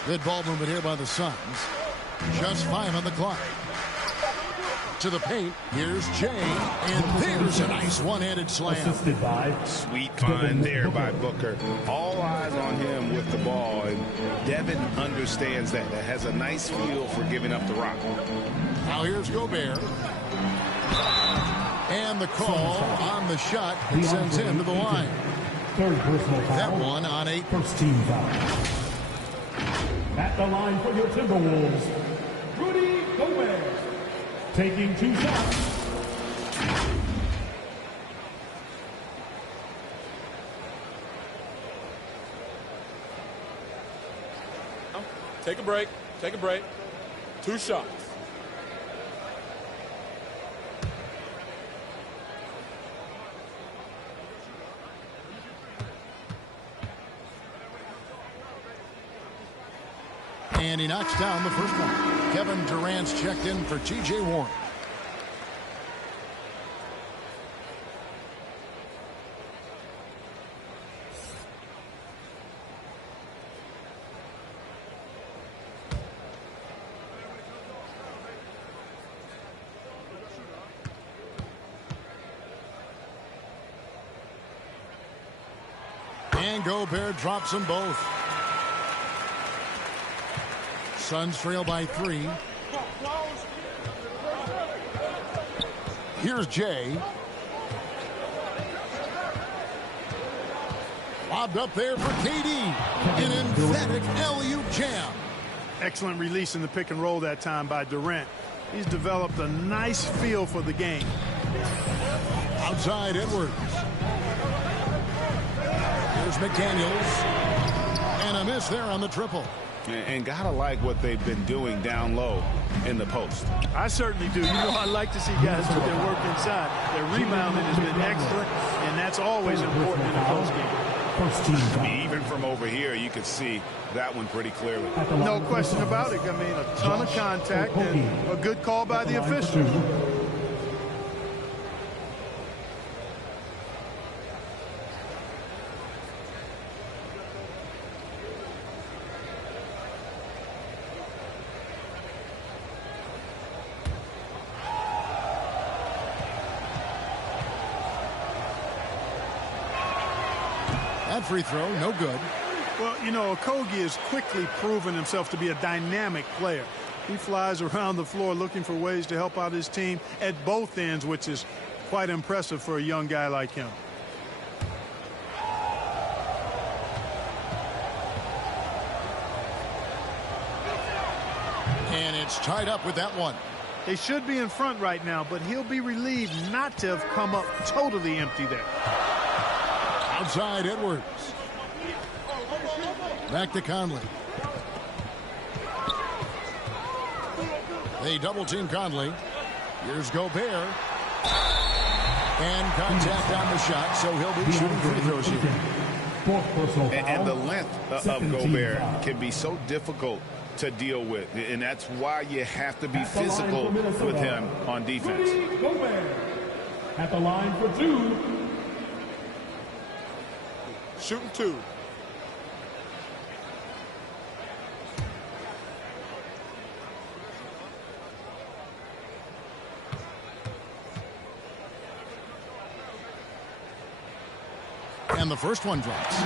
Good ball movement here by the Suns. Just 5 on the clock. To the paint, here's Jay, and there's a nice one-handed slam. Sweet find there by Booker. All eyes on him with the ball, and Devin understands that. That has a nice feel for giving up the rock. Now here's Gobert. And the call on the shot that sends him to the line. Third personal foul. That one on 8. First team foul. At the line for your Timberwolves, Rudy Gobert. Taking 2 shots. Take a break. Take a break. 2 shots. And he knocks down the first one. Kevin Durant's checked in for T.J. Warren. And Gobert drops them both. Suns trail by 3. Here's Jay. Lobbed up there for KD. An emphatic alley-oop jam. Excellent release in the pick and roll that time by Durant. He's developed a nice feel for the game. Outside Edwards. Here's McDaniels. And a miss there on the triple. And gotta like what they've been doing down low in the post. I certainly do. You know, I like to see guys put their work inside. Their rebounding has been excellent, and that's always important in a post game. I mean, even from over here, you could see that one pretty clearly. No question about it. I mean, a ton of contact and a good call by the official. That free throw, no good. Well, you know, Okogie has quickly proven himself to be a dynamic player. He flies around the floor looking for ways to help out his team at both ends, which is quite impressive for a young guy like him. And it's tied up with that one. They should be in front right now, but he'll be relieved not to have come up totally empty there. Outside Edwards. Back to Conley. They double team Conley. Here's Gobert. And contact on the shot, so he'll be shooting free throws here. And the length of Gobert can be so difficult to deal with, and that's why you have to be physical with him on defense. Gobert at the line for 2. Shooting 2. And the first one drops.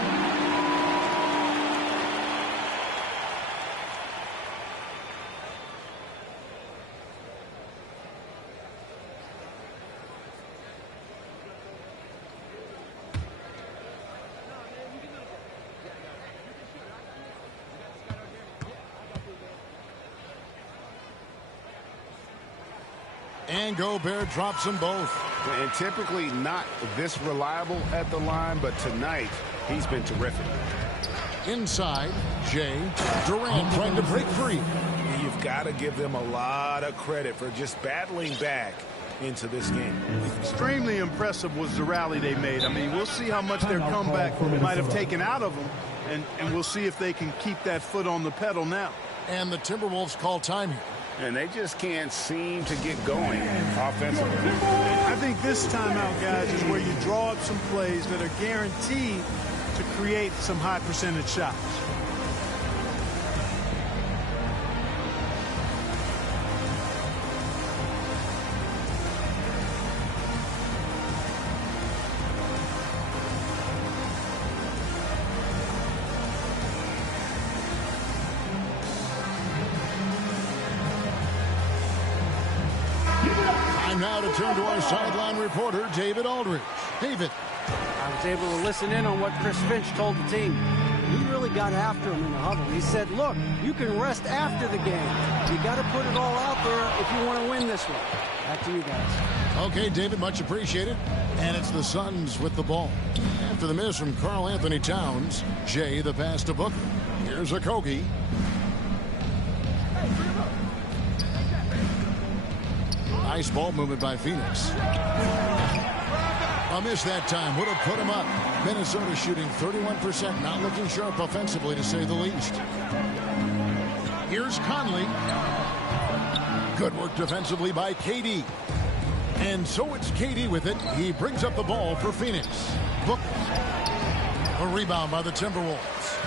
And Gobert drops them both. And typically not this reliable at the line, but tonight he's been terrific. Inside, Jay. Durant trying to break free. You've got to give them a lot of credit for just battling back into this game. Extremely impressive was the rally they made. I mean, we'll see how much their comeback might have taken out of them, and we'll see if they can keep that foot on the pedal now. And the Timberwolves call time here. And they just can't seem to get going offensively. I think this timeout, guys, is where you draw up some plays that are guaranteed to create some high percentage shots. Now to turn to our sideline reporter, David Aldridge. David. I was able to listen in on what Chris Finch told the team. He really got after him in the huddle. He said, look, you can rest after the game. You got to put it all out there if you want to win this one. Back to you guys. Okay, David, much appreciated. And it's the Suns with the ball. After the miss from Karl Anthony Towns, Jay the pass to Booker. Here's Okogie. Nice ball movement by Phoenix. A miss that time would have put him up. Minnesota shooting 31%, not looking sharp offensively to say the least. Here's Conley. Good work defensively by KD. And so it's KD with it. He brings up the ball for Phoenix. Booker. A rebound by the Timberwolves.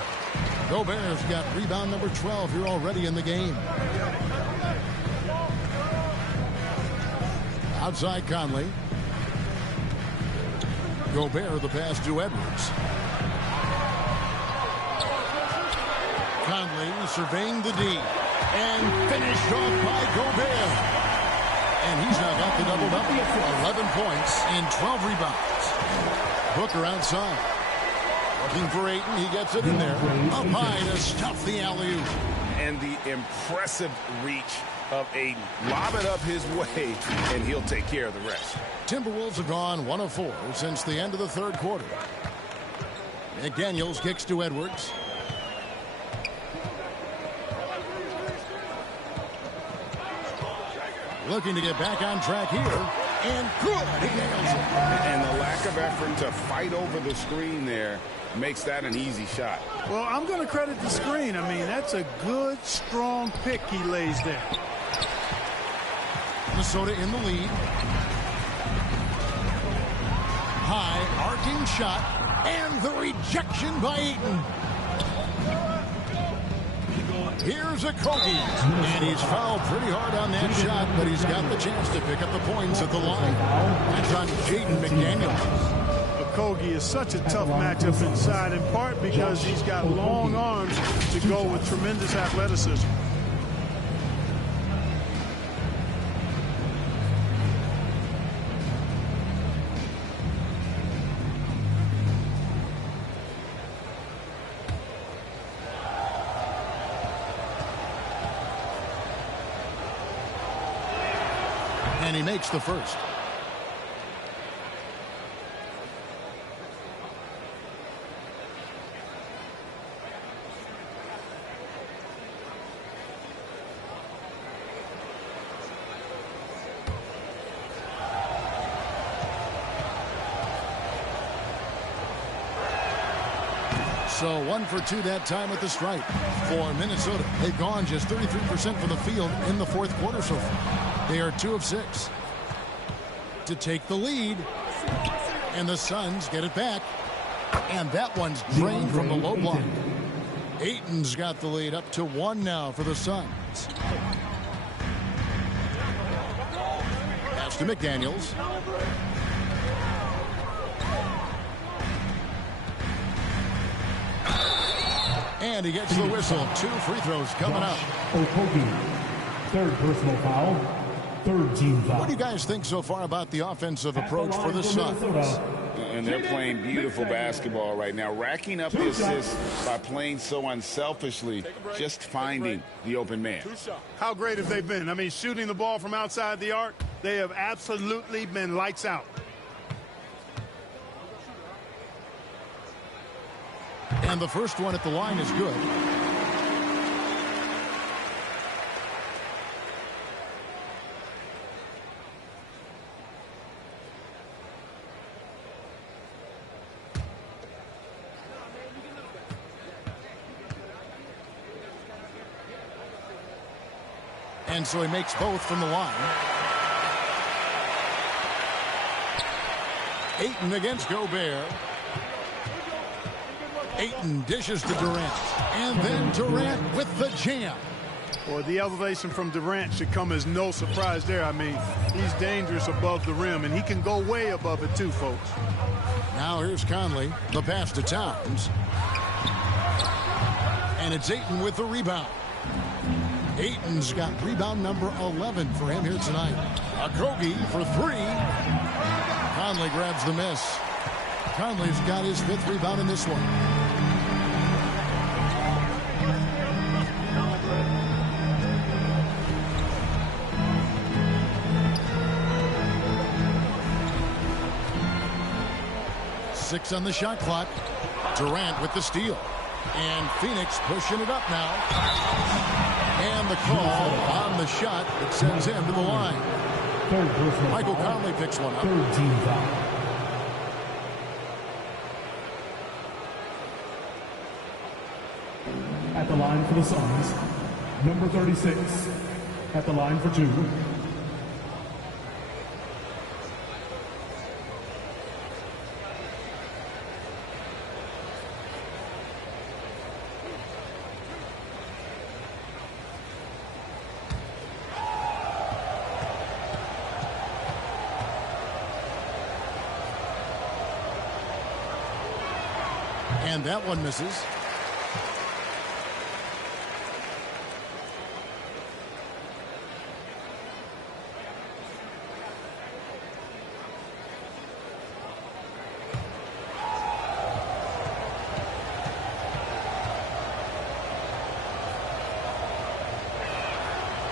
Gobert's got rebound number 12 here already in the game. Outside Conley. Gobert the pass to Edwards. Conley surveying the D. And finished off by Gobert. And he's now got the double-double. 11 points and 12 rebounds. Booker outside. Looking for Ayton. He gets it in there. Up high to stuff the alley-oop. And the impressive reach of Ayton. Lob it up his way, and he'll take care of the rest. Timberwolves have gone 1 of 4 since the end of the third quarter. McDaniels kicks to Edwards. Looking to get back on track here. And good. He nails it. And the lack of effort to fight over the screen there makes that an easy shot. Well, I'm going to credit the screen. I mean, that's a good, strong pick he lays there. Minnesota in the lead. High, arcing shot, and the rejection by Ayton. Here's a Kogi, and he's fouled pretty hard on that shot, but he's got the chance to pick up the points at the line. That's on Jaden McDaniels. Kogi is such a tough matchup inside, in part because he's got long arms to go with tremendous athleticism. And he makes the first. So 1 for 2 that time at the stripe for Minnesota. They've gone just 33% from the field in the fourth quarter so far. They are 2 of 6 to take the lead. And the Suns get it back. And that one's drained from the low block. Ayton's got the lead up to 1 now for the Suns. Pass to McDaniels. And he gets the whistle. 2 free throws coming up. Okogie, third personal foul, third team foul. What do you guys think so far about the offensive approach for the Suns? And they're playing beautiful basketball right now, racking up the assists by playing so unselfishly, just finding the open man. How great have they been? I mean, shooting the ball from outside the arc, they have absolutely been lights out. And the first one at the line is good. And so he makes both from the line. Ayton against Gobert. Ayton dishes to Durant. And then Durant with the jam. Well, the elevation from Durant should come as no surprise there. I mean, he's dangerous above the rim, and he can go way above it too, folks. Now here's Conley. The pass to Towns. And it's Ayton with the rebound. Ayton's got rebound number 11 for him here tonight. Okogie for 3. Conley grabs the miss. Conley's got his 5th rebound in this one. Six on the shot clock. Durant with the steal. And Phoenix pushing it up now. And the call on the shot that sends him to the line. Michael Conley picks one up. Third team foul. At the line for the Suns, number 36. At the line for 2. And that one misses.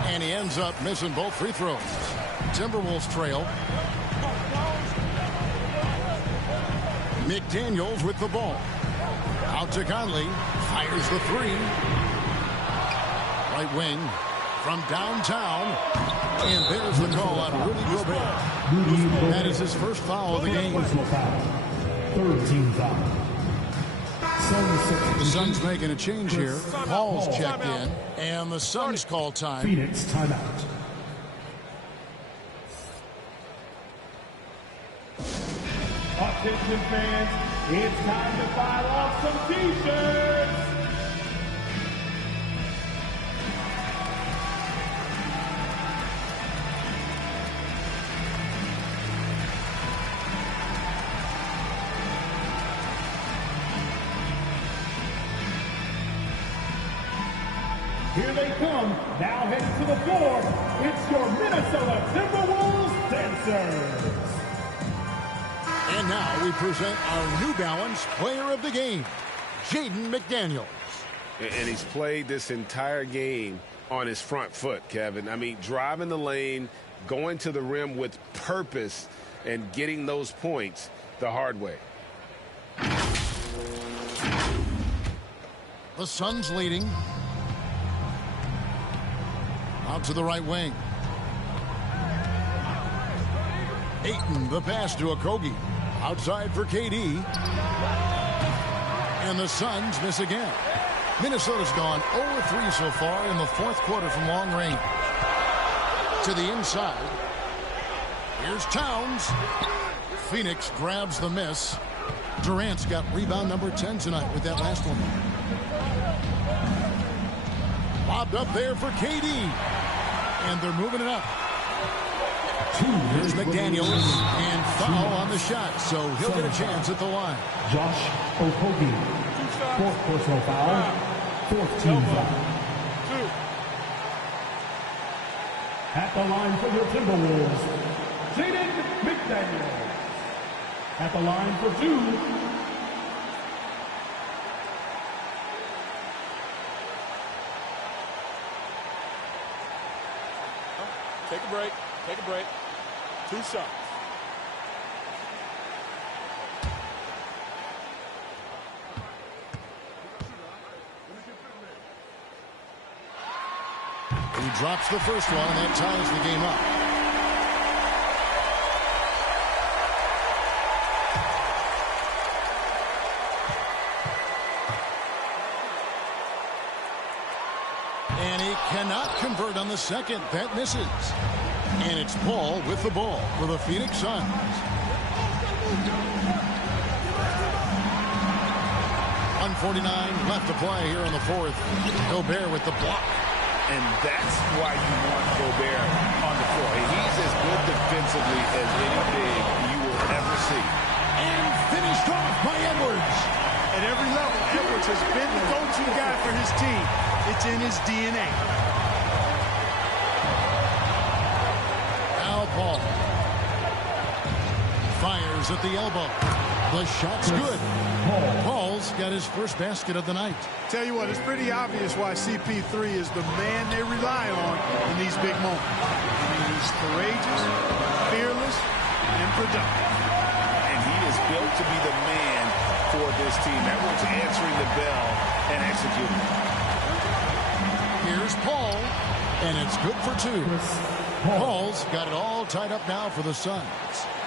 And he ends up missing both free throws. Timberwolves trail. McDaniels with the ball. Out to Conley. Fires the three. Right wing from downtown. And there's the call on Rudy Gobert. That is his first foul of the game. Third team foul. The Suns making a change here. Paul's checked in. And the Suns call time. Phoenix timeout. Attention fans, it's time to fire off some t-shirts. Here they come, now heading to the floor. It's your Minnesota Timberwolves dancers. And now we present our New Balance Player of the Game, Jaden McDaniels. And he's played this entire game on his front foot, Kevin. I mean, driving the lane, going to the rim with purpose, and getting those points the hard way. The Suns leading. Out to the right wing. Ayton, the pass to Okogie. Outside for KD. And the Suns miss again. Minnesota's gone 0-3 so far in the fourth quarter from long range. To the inside. Here's Towns. Phoenix grabs the miss. Durant's got rebound number 10 tonight with that last one. Lobbed up there for KD. And they're moving it up. Here's McDaniels, and foul on the shot, so he'll get a chance at the line. Josh Okogie, fourth personal foul, fourth team foul. At the line for your Timberwolves, Jaden McDaniels. At the line for two, Take a break. Take a break. 2 shots. He drops the first one, and that ties the game up. And he cannot convert on the second. That misses. And it's Paul with the ball for the Phoenix Suns. 1:49 left to play here in the fourth. Gobert with the block. And that's why you want Gobert on the floor. He's as good defensively as any big you will ever see. And finished off by Edwards. At every level, Edwards has been the go-to guy for his team. It's in his DNA. Paul fires at the elbow. The shot's good. Paul's got his first basket of the night. Tell you what, it's pretty obvious why CP3 is the man they rely on in these big moments. I mean, he's courageous, fearless, and productive. And he is built to be the man for this team. Everyone's answering the bell and executing. Here's Paul, and it's good for two. Paul's got it all tied up now for the Suns.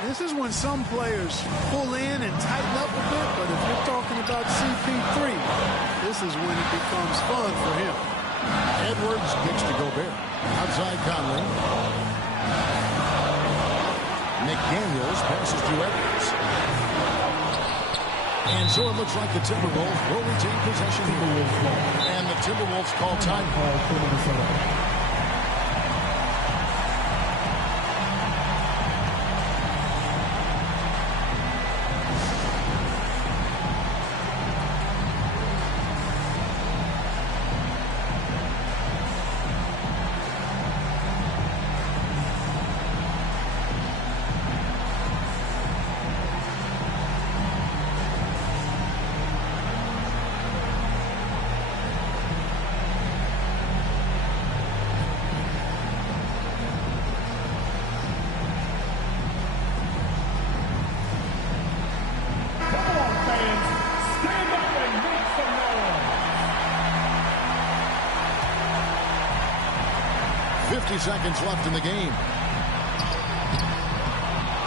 This is when some players pull in and tighten up a bit, but if you're talking about CP3, this is when it becomes fun for him. Edwards kicks to Gobert. Outside Conley. McDaniels passes to Edwards. And so it looks like the Timberwolves will retain possession here. And the Timberwolves call time. 50 seconds left in the game.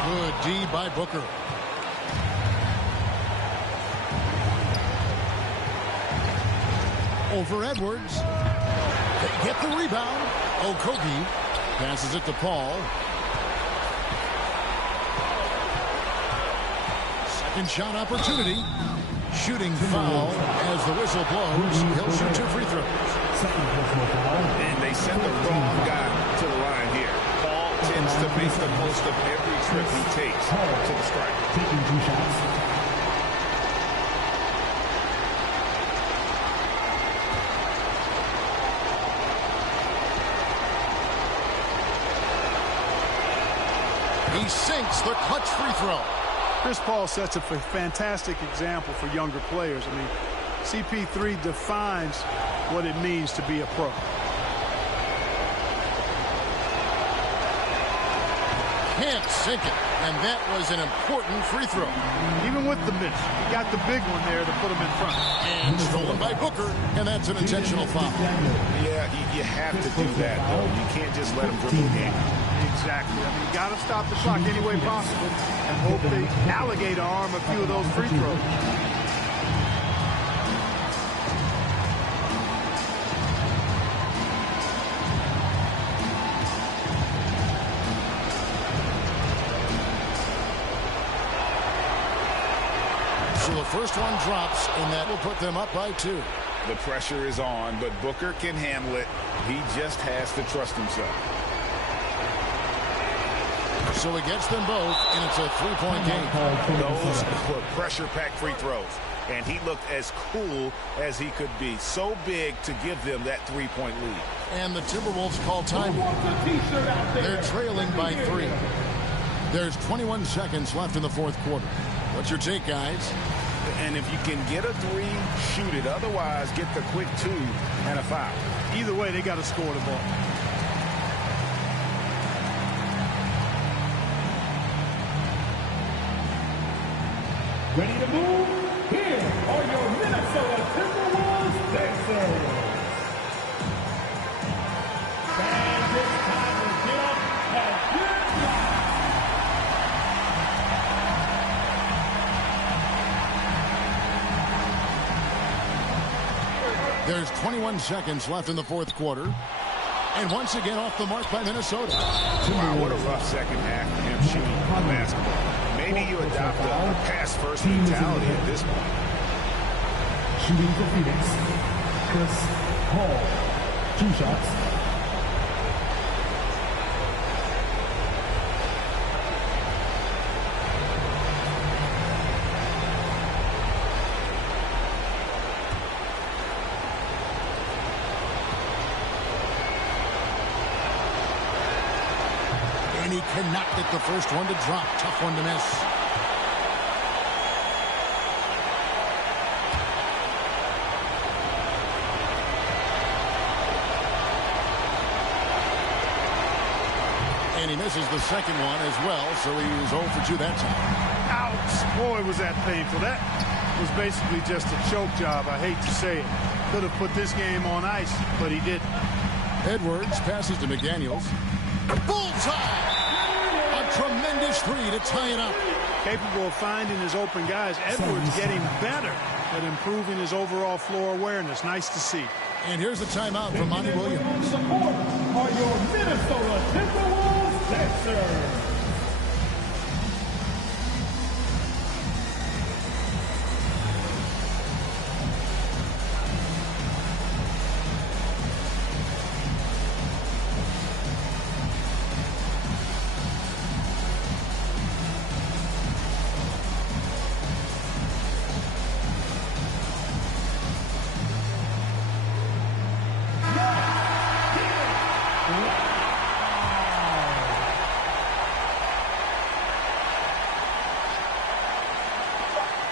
Good D by Booker. Over Edwards. They get the rebound. Okogie passes it to Paul. Second shot opportunity. Shooting foul as the whistle blows. He'll shoot 2 free throws. And they send the wrong guy to the line here. Paul tends to make the most of every trip he takes to the stripe. Taking 2 shots. He sinks the clutch free throw. Chris Paul sets a fantastic example for younger players. I mean, CP3 defines what it means to be a pro. Can't sink it, and that was an important free throw. Even with the miss, he got the big one there to put him in front. And stolen by Booker, and that's an intentional foul. Yeah, you have to do that, though. You can't just let him dribble the game. Exactly. I mean, you got to stop the clock any way possible and hope they alligator arm a few of those free throws. So the first one drops, and that will put them up by 2. The pressure is on, but Booker can handle it. He just has to trust himself. So he gets them both, and it's a 3-point game. Those were pressure-packed free throws, and he looked as cool as he could be. So big to give them that 3-point lead. And the Timberwolves call time. They're trailing by 3. There's 21 seconds left in the fourth quarter. What's your take, guys? And if you can get a 3, shoot it. Otherwise, get the quick 2 and a foul. Either way, they got to score the ball. Ready to move? Here are your Minnesota Timberwolves dancers. Fans, it's time to get up and get live. There's 21 seconds left in the fourth quarter. And once again off the mark by Minnesota. Wow, what a rough second half for him shooting the basketball. Maybe you adopt a pass-first mentality at this point. Shooting for Phoenix, Chris Paul. 2 shots. And he cannot get the first one to drop. Tough one to miss. And he misses the second one as well, so he's 0 for 2 that time. Ouch! Boy, was that painful. That was basically just a choke job. I hate to say it. Could have put this game on ice, but he didn't. Edwards passes to McDaniels. Bullseye! A tremendous 3 to tie it up. Capable of finding his open guys. Edwards getting better at improving his overall floor awareness. Nice to see. And here's the timeout from Monty Williams. Support are your Minnesota Timberwolves dancers.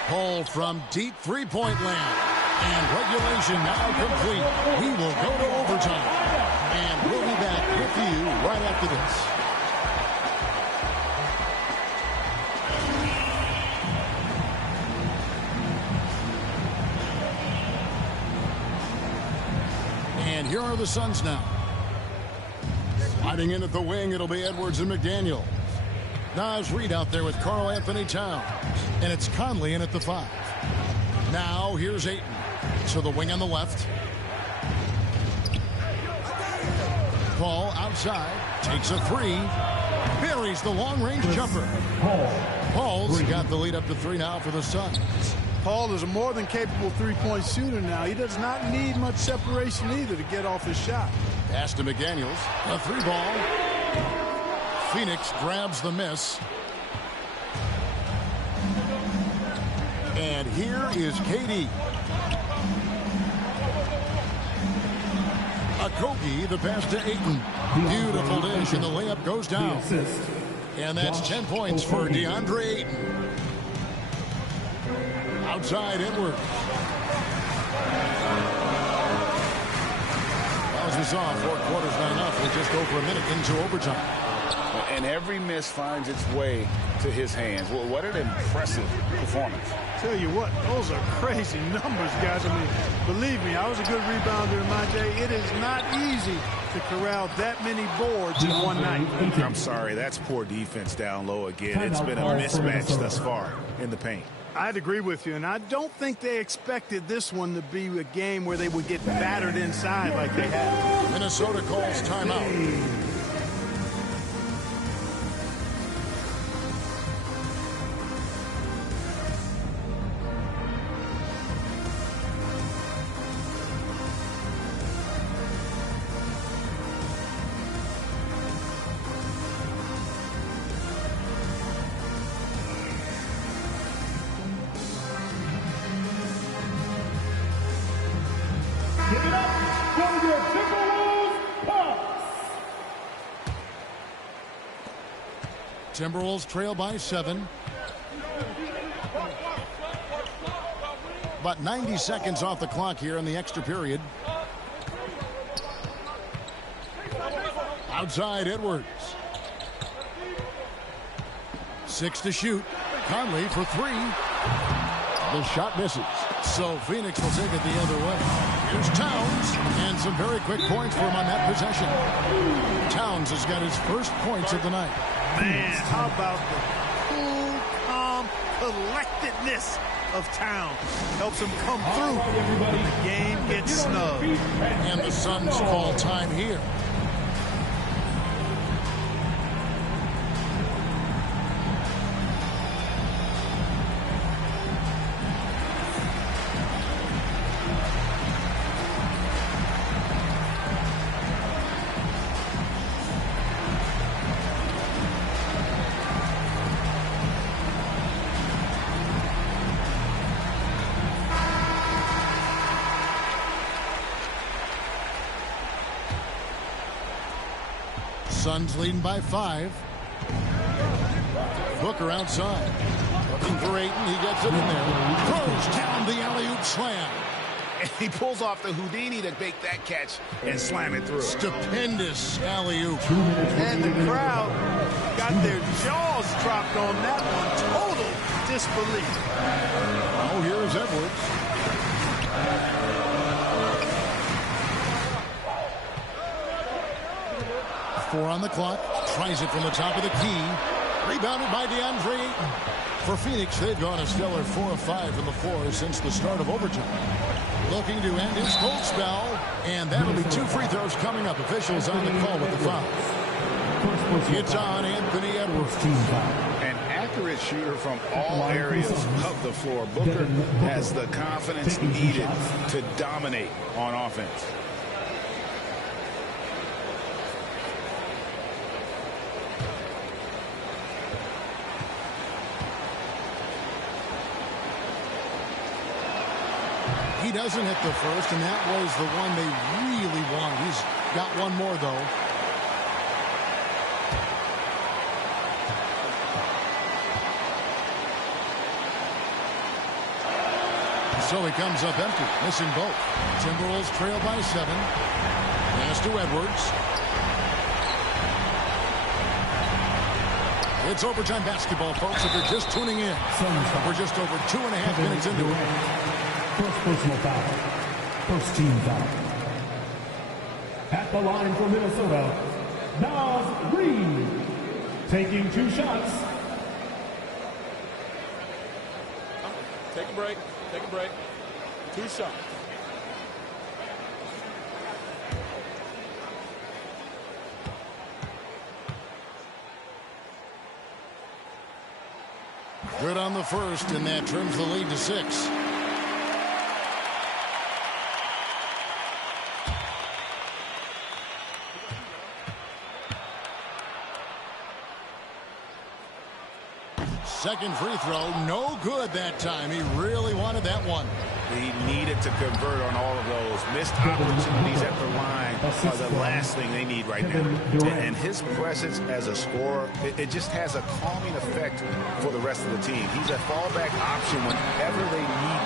Paul from deep three-point land. And regulation now complete. We will go to overtime. And we'll be back with you right after this. And here are the Suns now. Sliding in at the wing, it'll be Edwards and McDaniel. Nas Reed out there with Karl Anthony Towns. And it's Conley in at the 5. Now here's Ayton. To the wing on the left. Paul outside. Takes a 3. Buries the long-range jumper. Paul's got the lead up to 3 now for the Suns. Paul is a more than capable three-point shooter now. He does not need much separation either to get off his shot. Pass to McDaniels. A 3 ball. Phoenix grabs the miss. And here is KD. Okogie, the pass to Ayton. Beautiful dish, and the layup goes down. And that's 10 points for DeAndre Ayton. Outside Edwards. As we saw, 4 quarters not enough. We're just over a minute into overtime. And every miss finds its way to his hands. Well, what an impressive performance. Tell you what, those are crazy numbers, guys. I mean, believe me, I was a good rebounder in my day. It is not easy to corral that many boards in one night. I'm sorry, that's poor defense down low again. It's been a mismatch thus far in the paint. I'd agree with you, and I don't think they expected this one to be a game where they would get battered inside like they have. Minnesota calls timeout. Give it up for your Timberwolves Bucks. Timberwolves trail by 7. About 90 seconds off the clock here in the extra period. Outside Edwards. 6 to shoot. Conley for 3. The shot misses. So Phoenix will take it the other way. Here's Towns, and some very quick points for him on that possession. Towns has got his first points of the night. Man, how about the cool, calm collectedness of Towns? Helps him come through when the game gets snug. And the Suns call time here. Suns leading by 5. Booker outside. Looking for Ayton. He gets it in there. Throws down the alley-oop slam. And he pulls off the Houdini to make that catch and slam it through. Stupendous alley-oop. And the crowd got their jaws dropped on that one. Total disbelief. Oh, here's Edwards. Four on the clock. Tries it from the top of the key. Rebounded by DeAndre Ayton. For Phoenix, they've gone a stellar 4 of 5 from the floor since the start of overtime. Looking to end his cold spell. And that'll be 2 free throws coming up. Officials on the call with the foul. It's on Anthony Edwards. An accurate shooter from all areas of the floor. Booker has the confidence needed to dominate on offense. He doesn't hit the first, and that was the one they really wanted. He's got one more, though. So he comes up empty, missing both. Timberwolves trail by 7. Pass to Edwards. It's overtime basketball, folks, if you're just tuning in. We're just over 2.5 minutes into it. First personal foul. First team foul. At the line for Minnesota, Nas taking 2 shots. Take a break. Take a break. 2 shots. Good on the first, and that trims the lead to 6. Second free throw, no good that time. He really wanted that one. He needed to convert on all of those. Missed opportunities at the line are the last thing they need right now. And his presence as a scorer, it just has a calming effect for the rest of the team. He's a fallback option whenever they need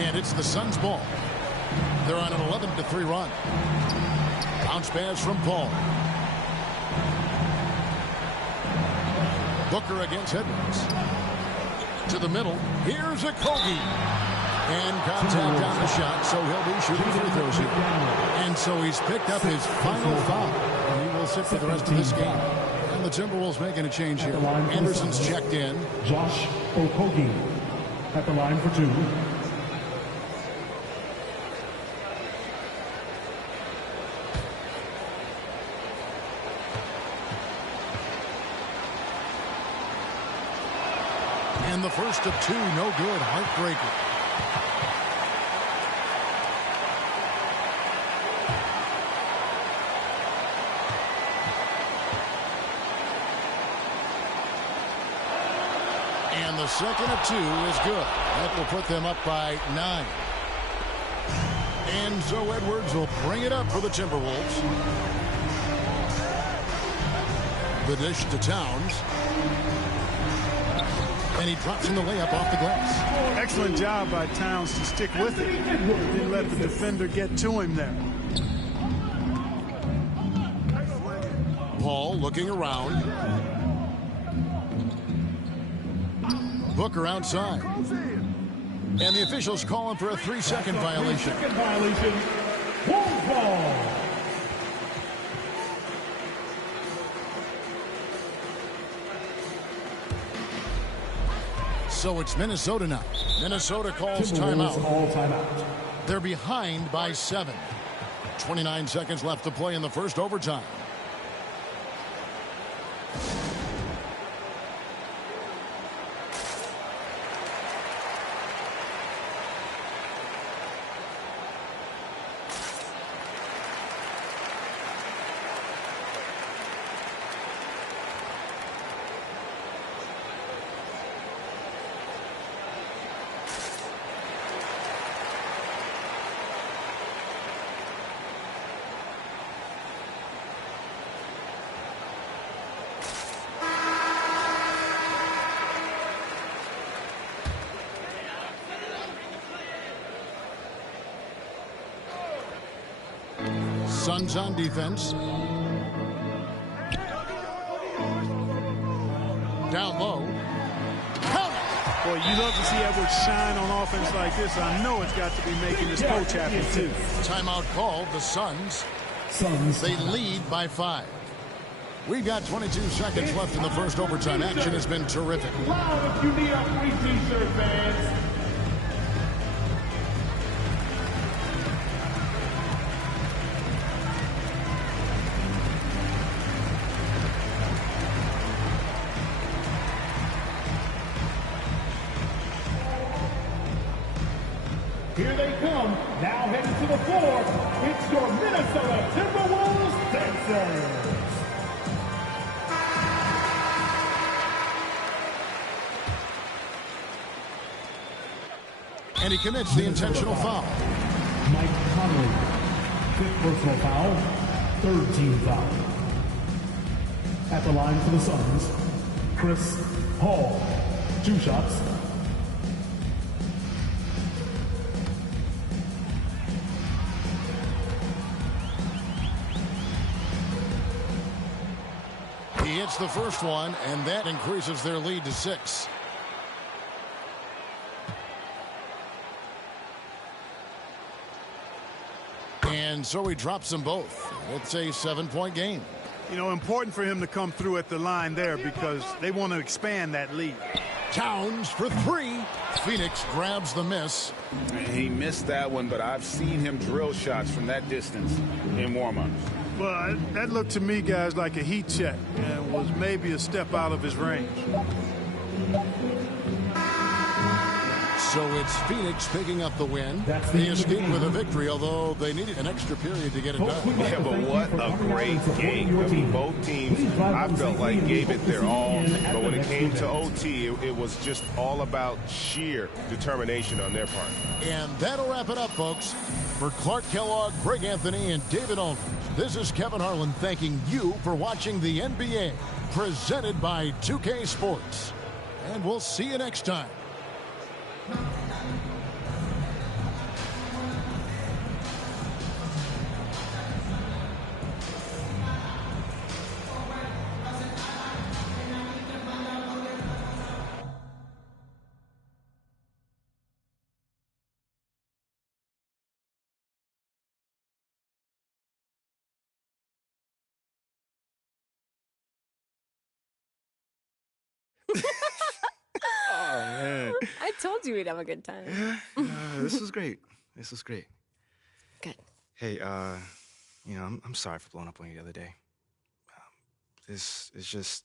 him. And it's the Suns' ball. They're on an 11-3 run. Bounce pass from Paul. Booker against Edwards. To the middle. Here's a Kogi. And contact on the shot, so he'll be shooting free throws here. And so he's picked up his final foul. And he will sit for the rest of this game. And the Timberwolves making a change here. Anderson's checked in. Josh Okogie at the line for 2. And the first of 2, no good. Heartbreaker. And the second of 2 is good. That will put them up by 9. And so Edwards will bring it up for the Timberwolves. The dish to Towns. And he drops in the layup off the glass. Excellent job by Towns to stick with it. Didn't let the defender get to him there. Paul looking around. Booker outside. And the officials calling for a 3-second violation. 3-second violation. Wolves ball. So it's Minnesota now. Minnesota calls timeout. They're behind by 7. 29 seconds left to play in the first overtime. Suns on defense. Down low. Boy, you love to see Edwards shine on offense like this. I know it's got to be making his coach happy, too. Timeout called. The Suns. They lead by 5. We've got 22 seconds left in the first overtime. Action has been terrific. Loud if you need a free t-shirt, fans. Here they come, now heading to the floor. It's your Minnesota Timberwolves dancers. And he commits the intentional foul. Mike Conley, 5th personal foul, 3rd team foul. At the line for the Suns, Chris Paul, 2 shots. He hits the first one, and that increases their lead to 6. And so he drops them both. It's a 7-point game. You know, important for him to come through at the line there because they want to expand that lead. Towns for three. Phoenix grabs the miss. He missed that one, but I've seen him drill shots from that distance in warm-ups. Well, that looked to me, guys, like a heat check and was maybe a step out of his range. So it's Phoenix picking up the win. They escaped with a victory, although they needed an extra period to get it done. Yeah, but what a great game. I mean, both teams, I felt like, gave it their all. But when it came to OT, it was just all about sheer determination on their part. And that'll wrap it up, folks. For Clark Kellogg, Greg Anthony, and David Aldridge, this is Kevin Harlan thanking you for watching the NBA, presented by 2K Sports. And we'll see you next time. Oh, man. I told you we'd have a good time. This was great. This was great. Good. Hey, you know, I'm sorry for blowing up on you the other day. This is just,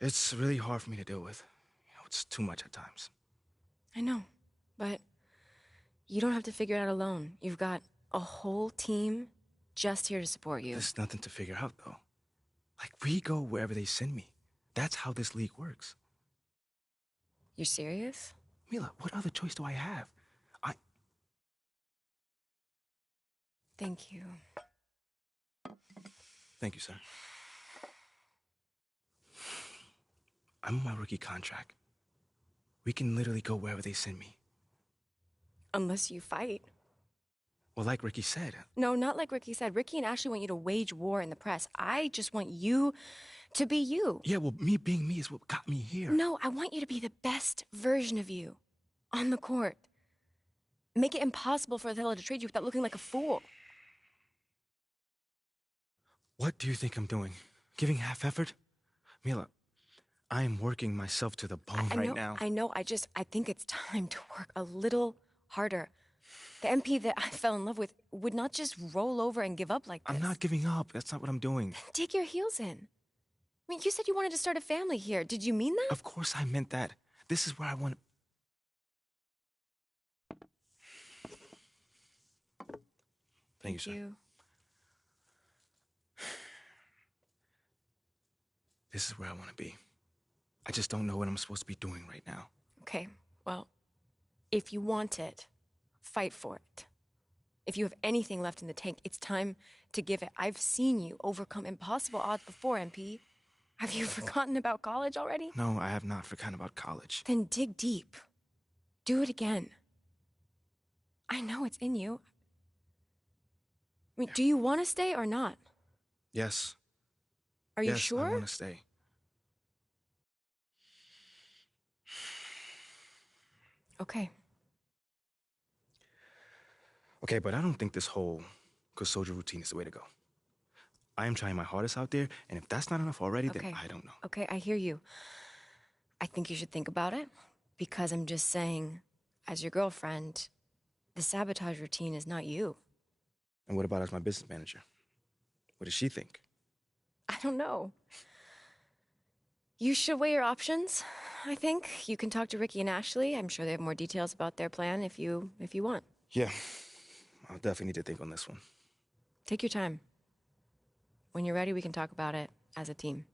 it's really hard for me to deal with. You know, it's too much at times. I know, but you don't have to figure it out alone. You've got a whole team just here to support you. There's nothing to figure out, though. Like, we go wherever they send me. That's how this league works. You're serious? Mila, what other choice do I have? Thank you. Thank you, sir. I'm on my rookie contract. We can literally go wherever they send me. Unless you fight. Well, like Ricky said. No, not like Ricky said. Ricky and Ashley want you to wage war in the press. I just want you to be you. Yeah, well, me being me is what got me here. No, I want you to be the best version of you on the court. Make it impossible for Othello to trade you without looking like a fool. What do you think I'm doing? Giving half effort? Mila, I am working myself to the bone right now. I know. I think it's time to work a little harder. The MP that I fell in love with would not just roll over and give up like this. I'm not giving up. That's not what I'm doing. Dig your heels in. I mean, you said you wanted to start a family here. Did you mean that? Of course I meant that. This is where I want to... Thank you, sir. This is where I want to be. I just don't know what I'm supposed to be doing right now. Okay, well, if you want it, fight for it. If you have anything left in the tank, it's time to give it. I've seen you overcome impossible odds before, MP. Have you forgotten about college already? No, I have not forgotten about college. Then dig deep. Do it again. I know it's in you. I mean, do you want to stay or not? Yes. Are you sure? I want to stay. Okay. Okay, but I don't think this whole good soldier routine is the way to go. I am trying my hardest out there, and if that's not enough already, then I don't know. Okay, I hear you. I think you should think about it, because I'm just saying, as your girlfriend, the sabotage routine is not you. And what about as my business manager? What does she think? I don't know. You should weigh your options, I think. You can talk to Ricky and Ashley. I'm sure they have more details about their plan if you want. Yeah, I'll definitely need to think on this one. Take your time. When you're ready, we can talk about it as a team.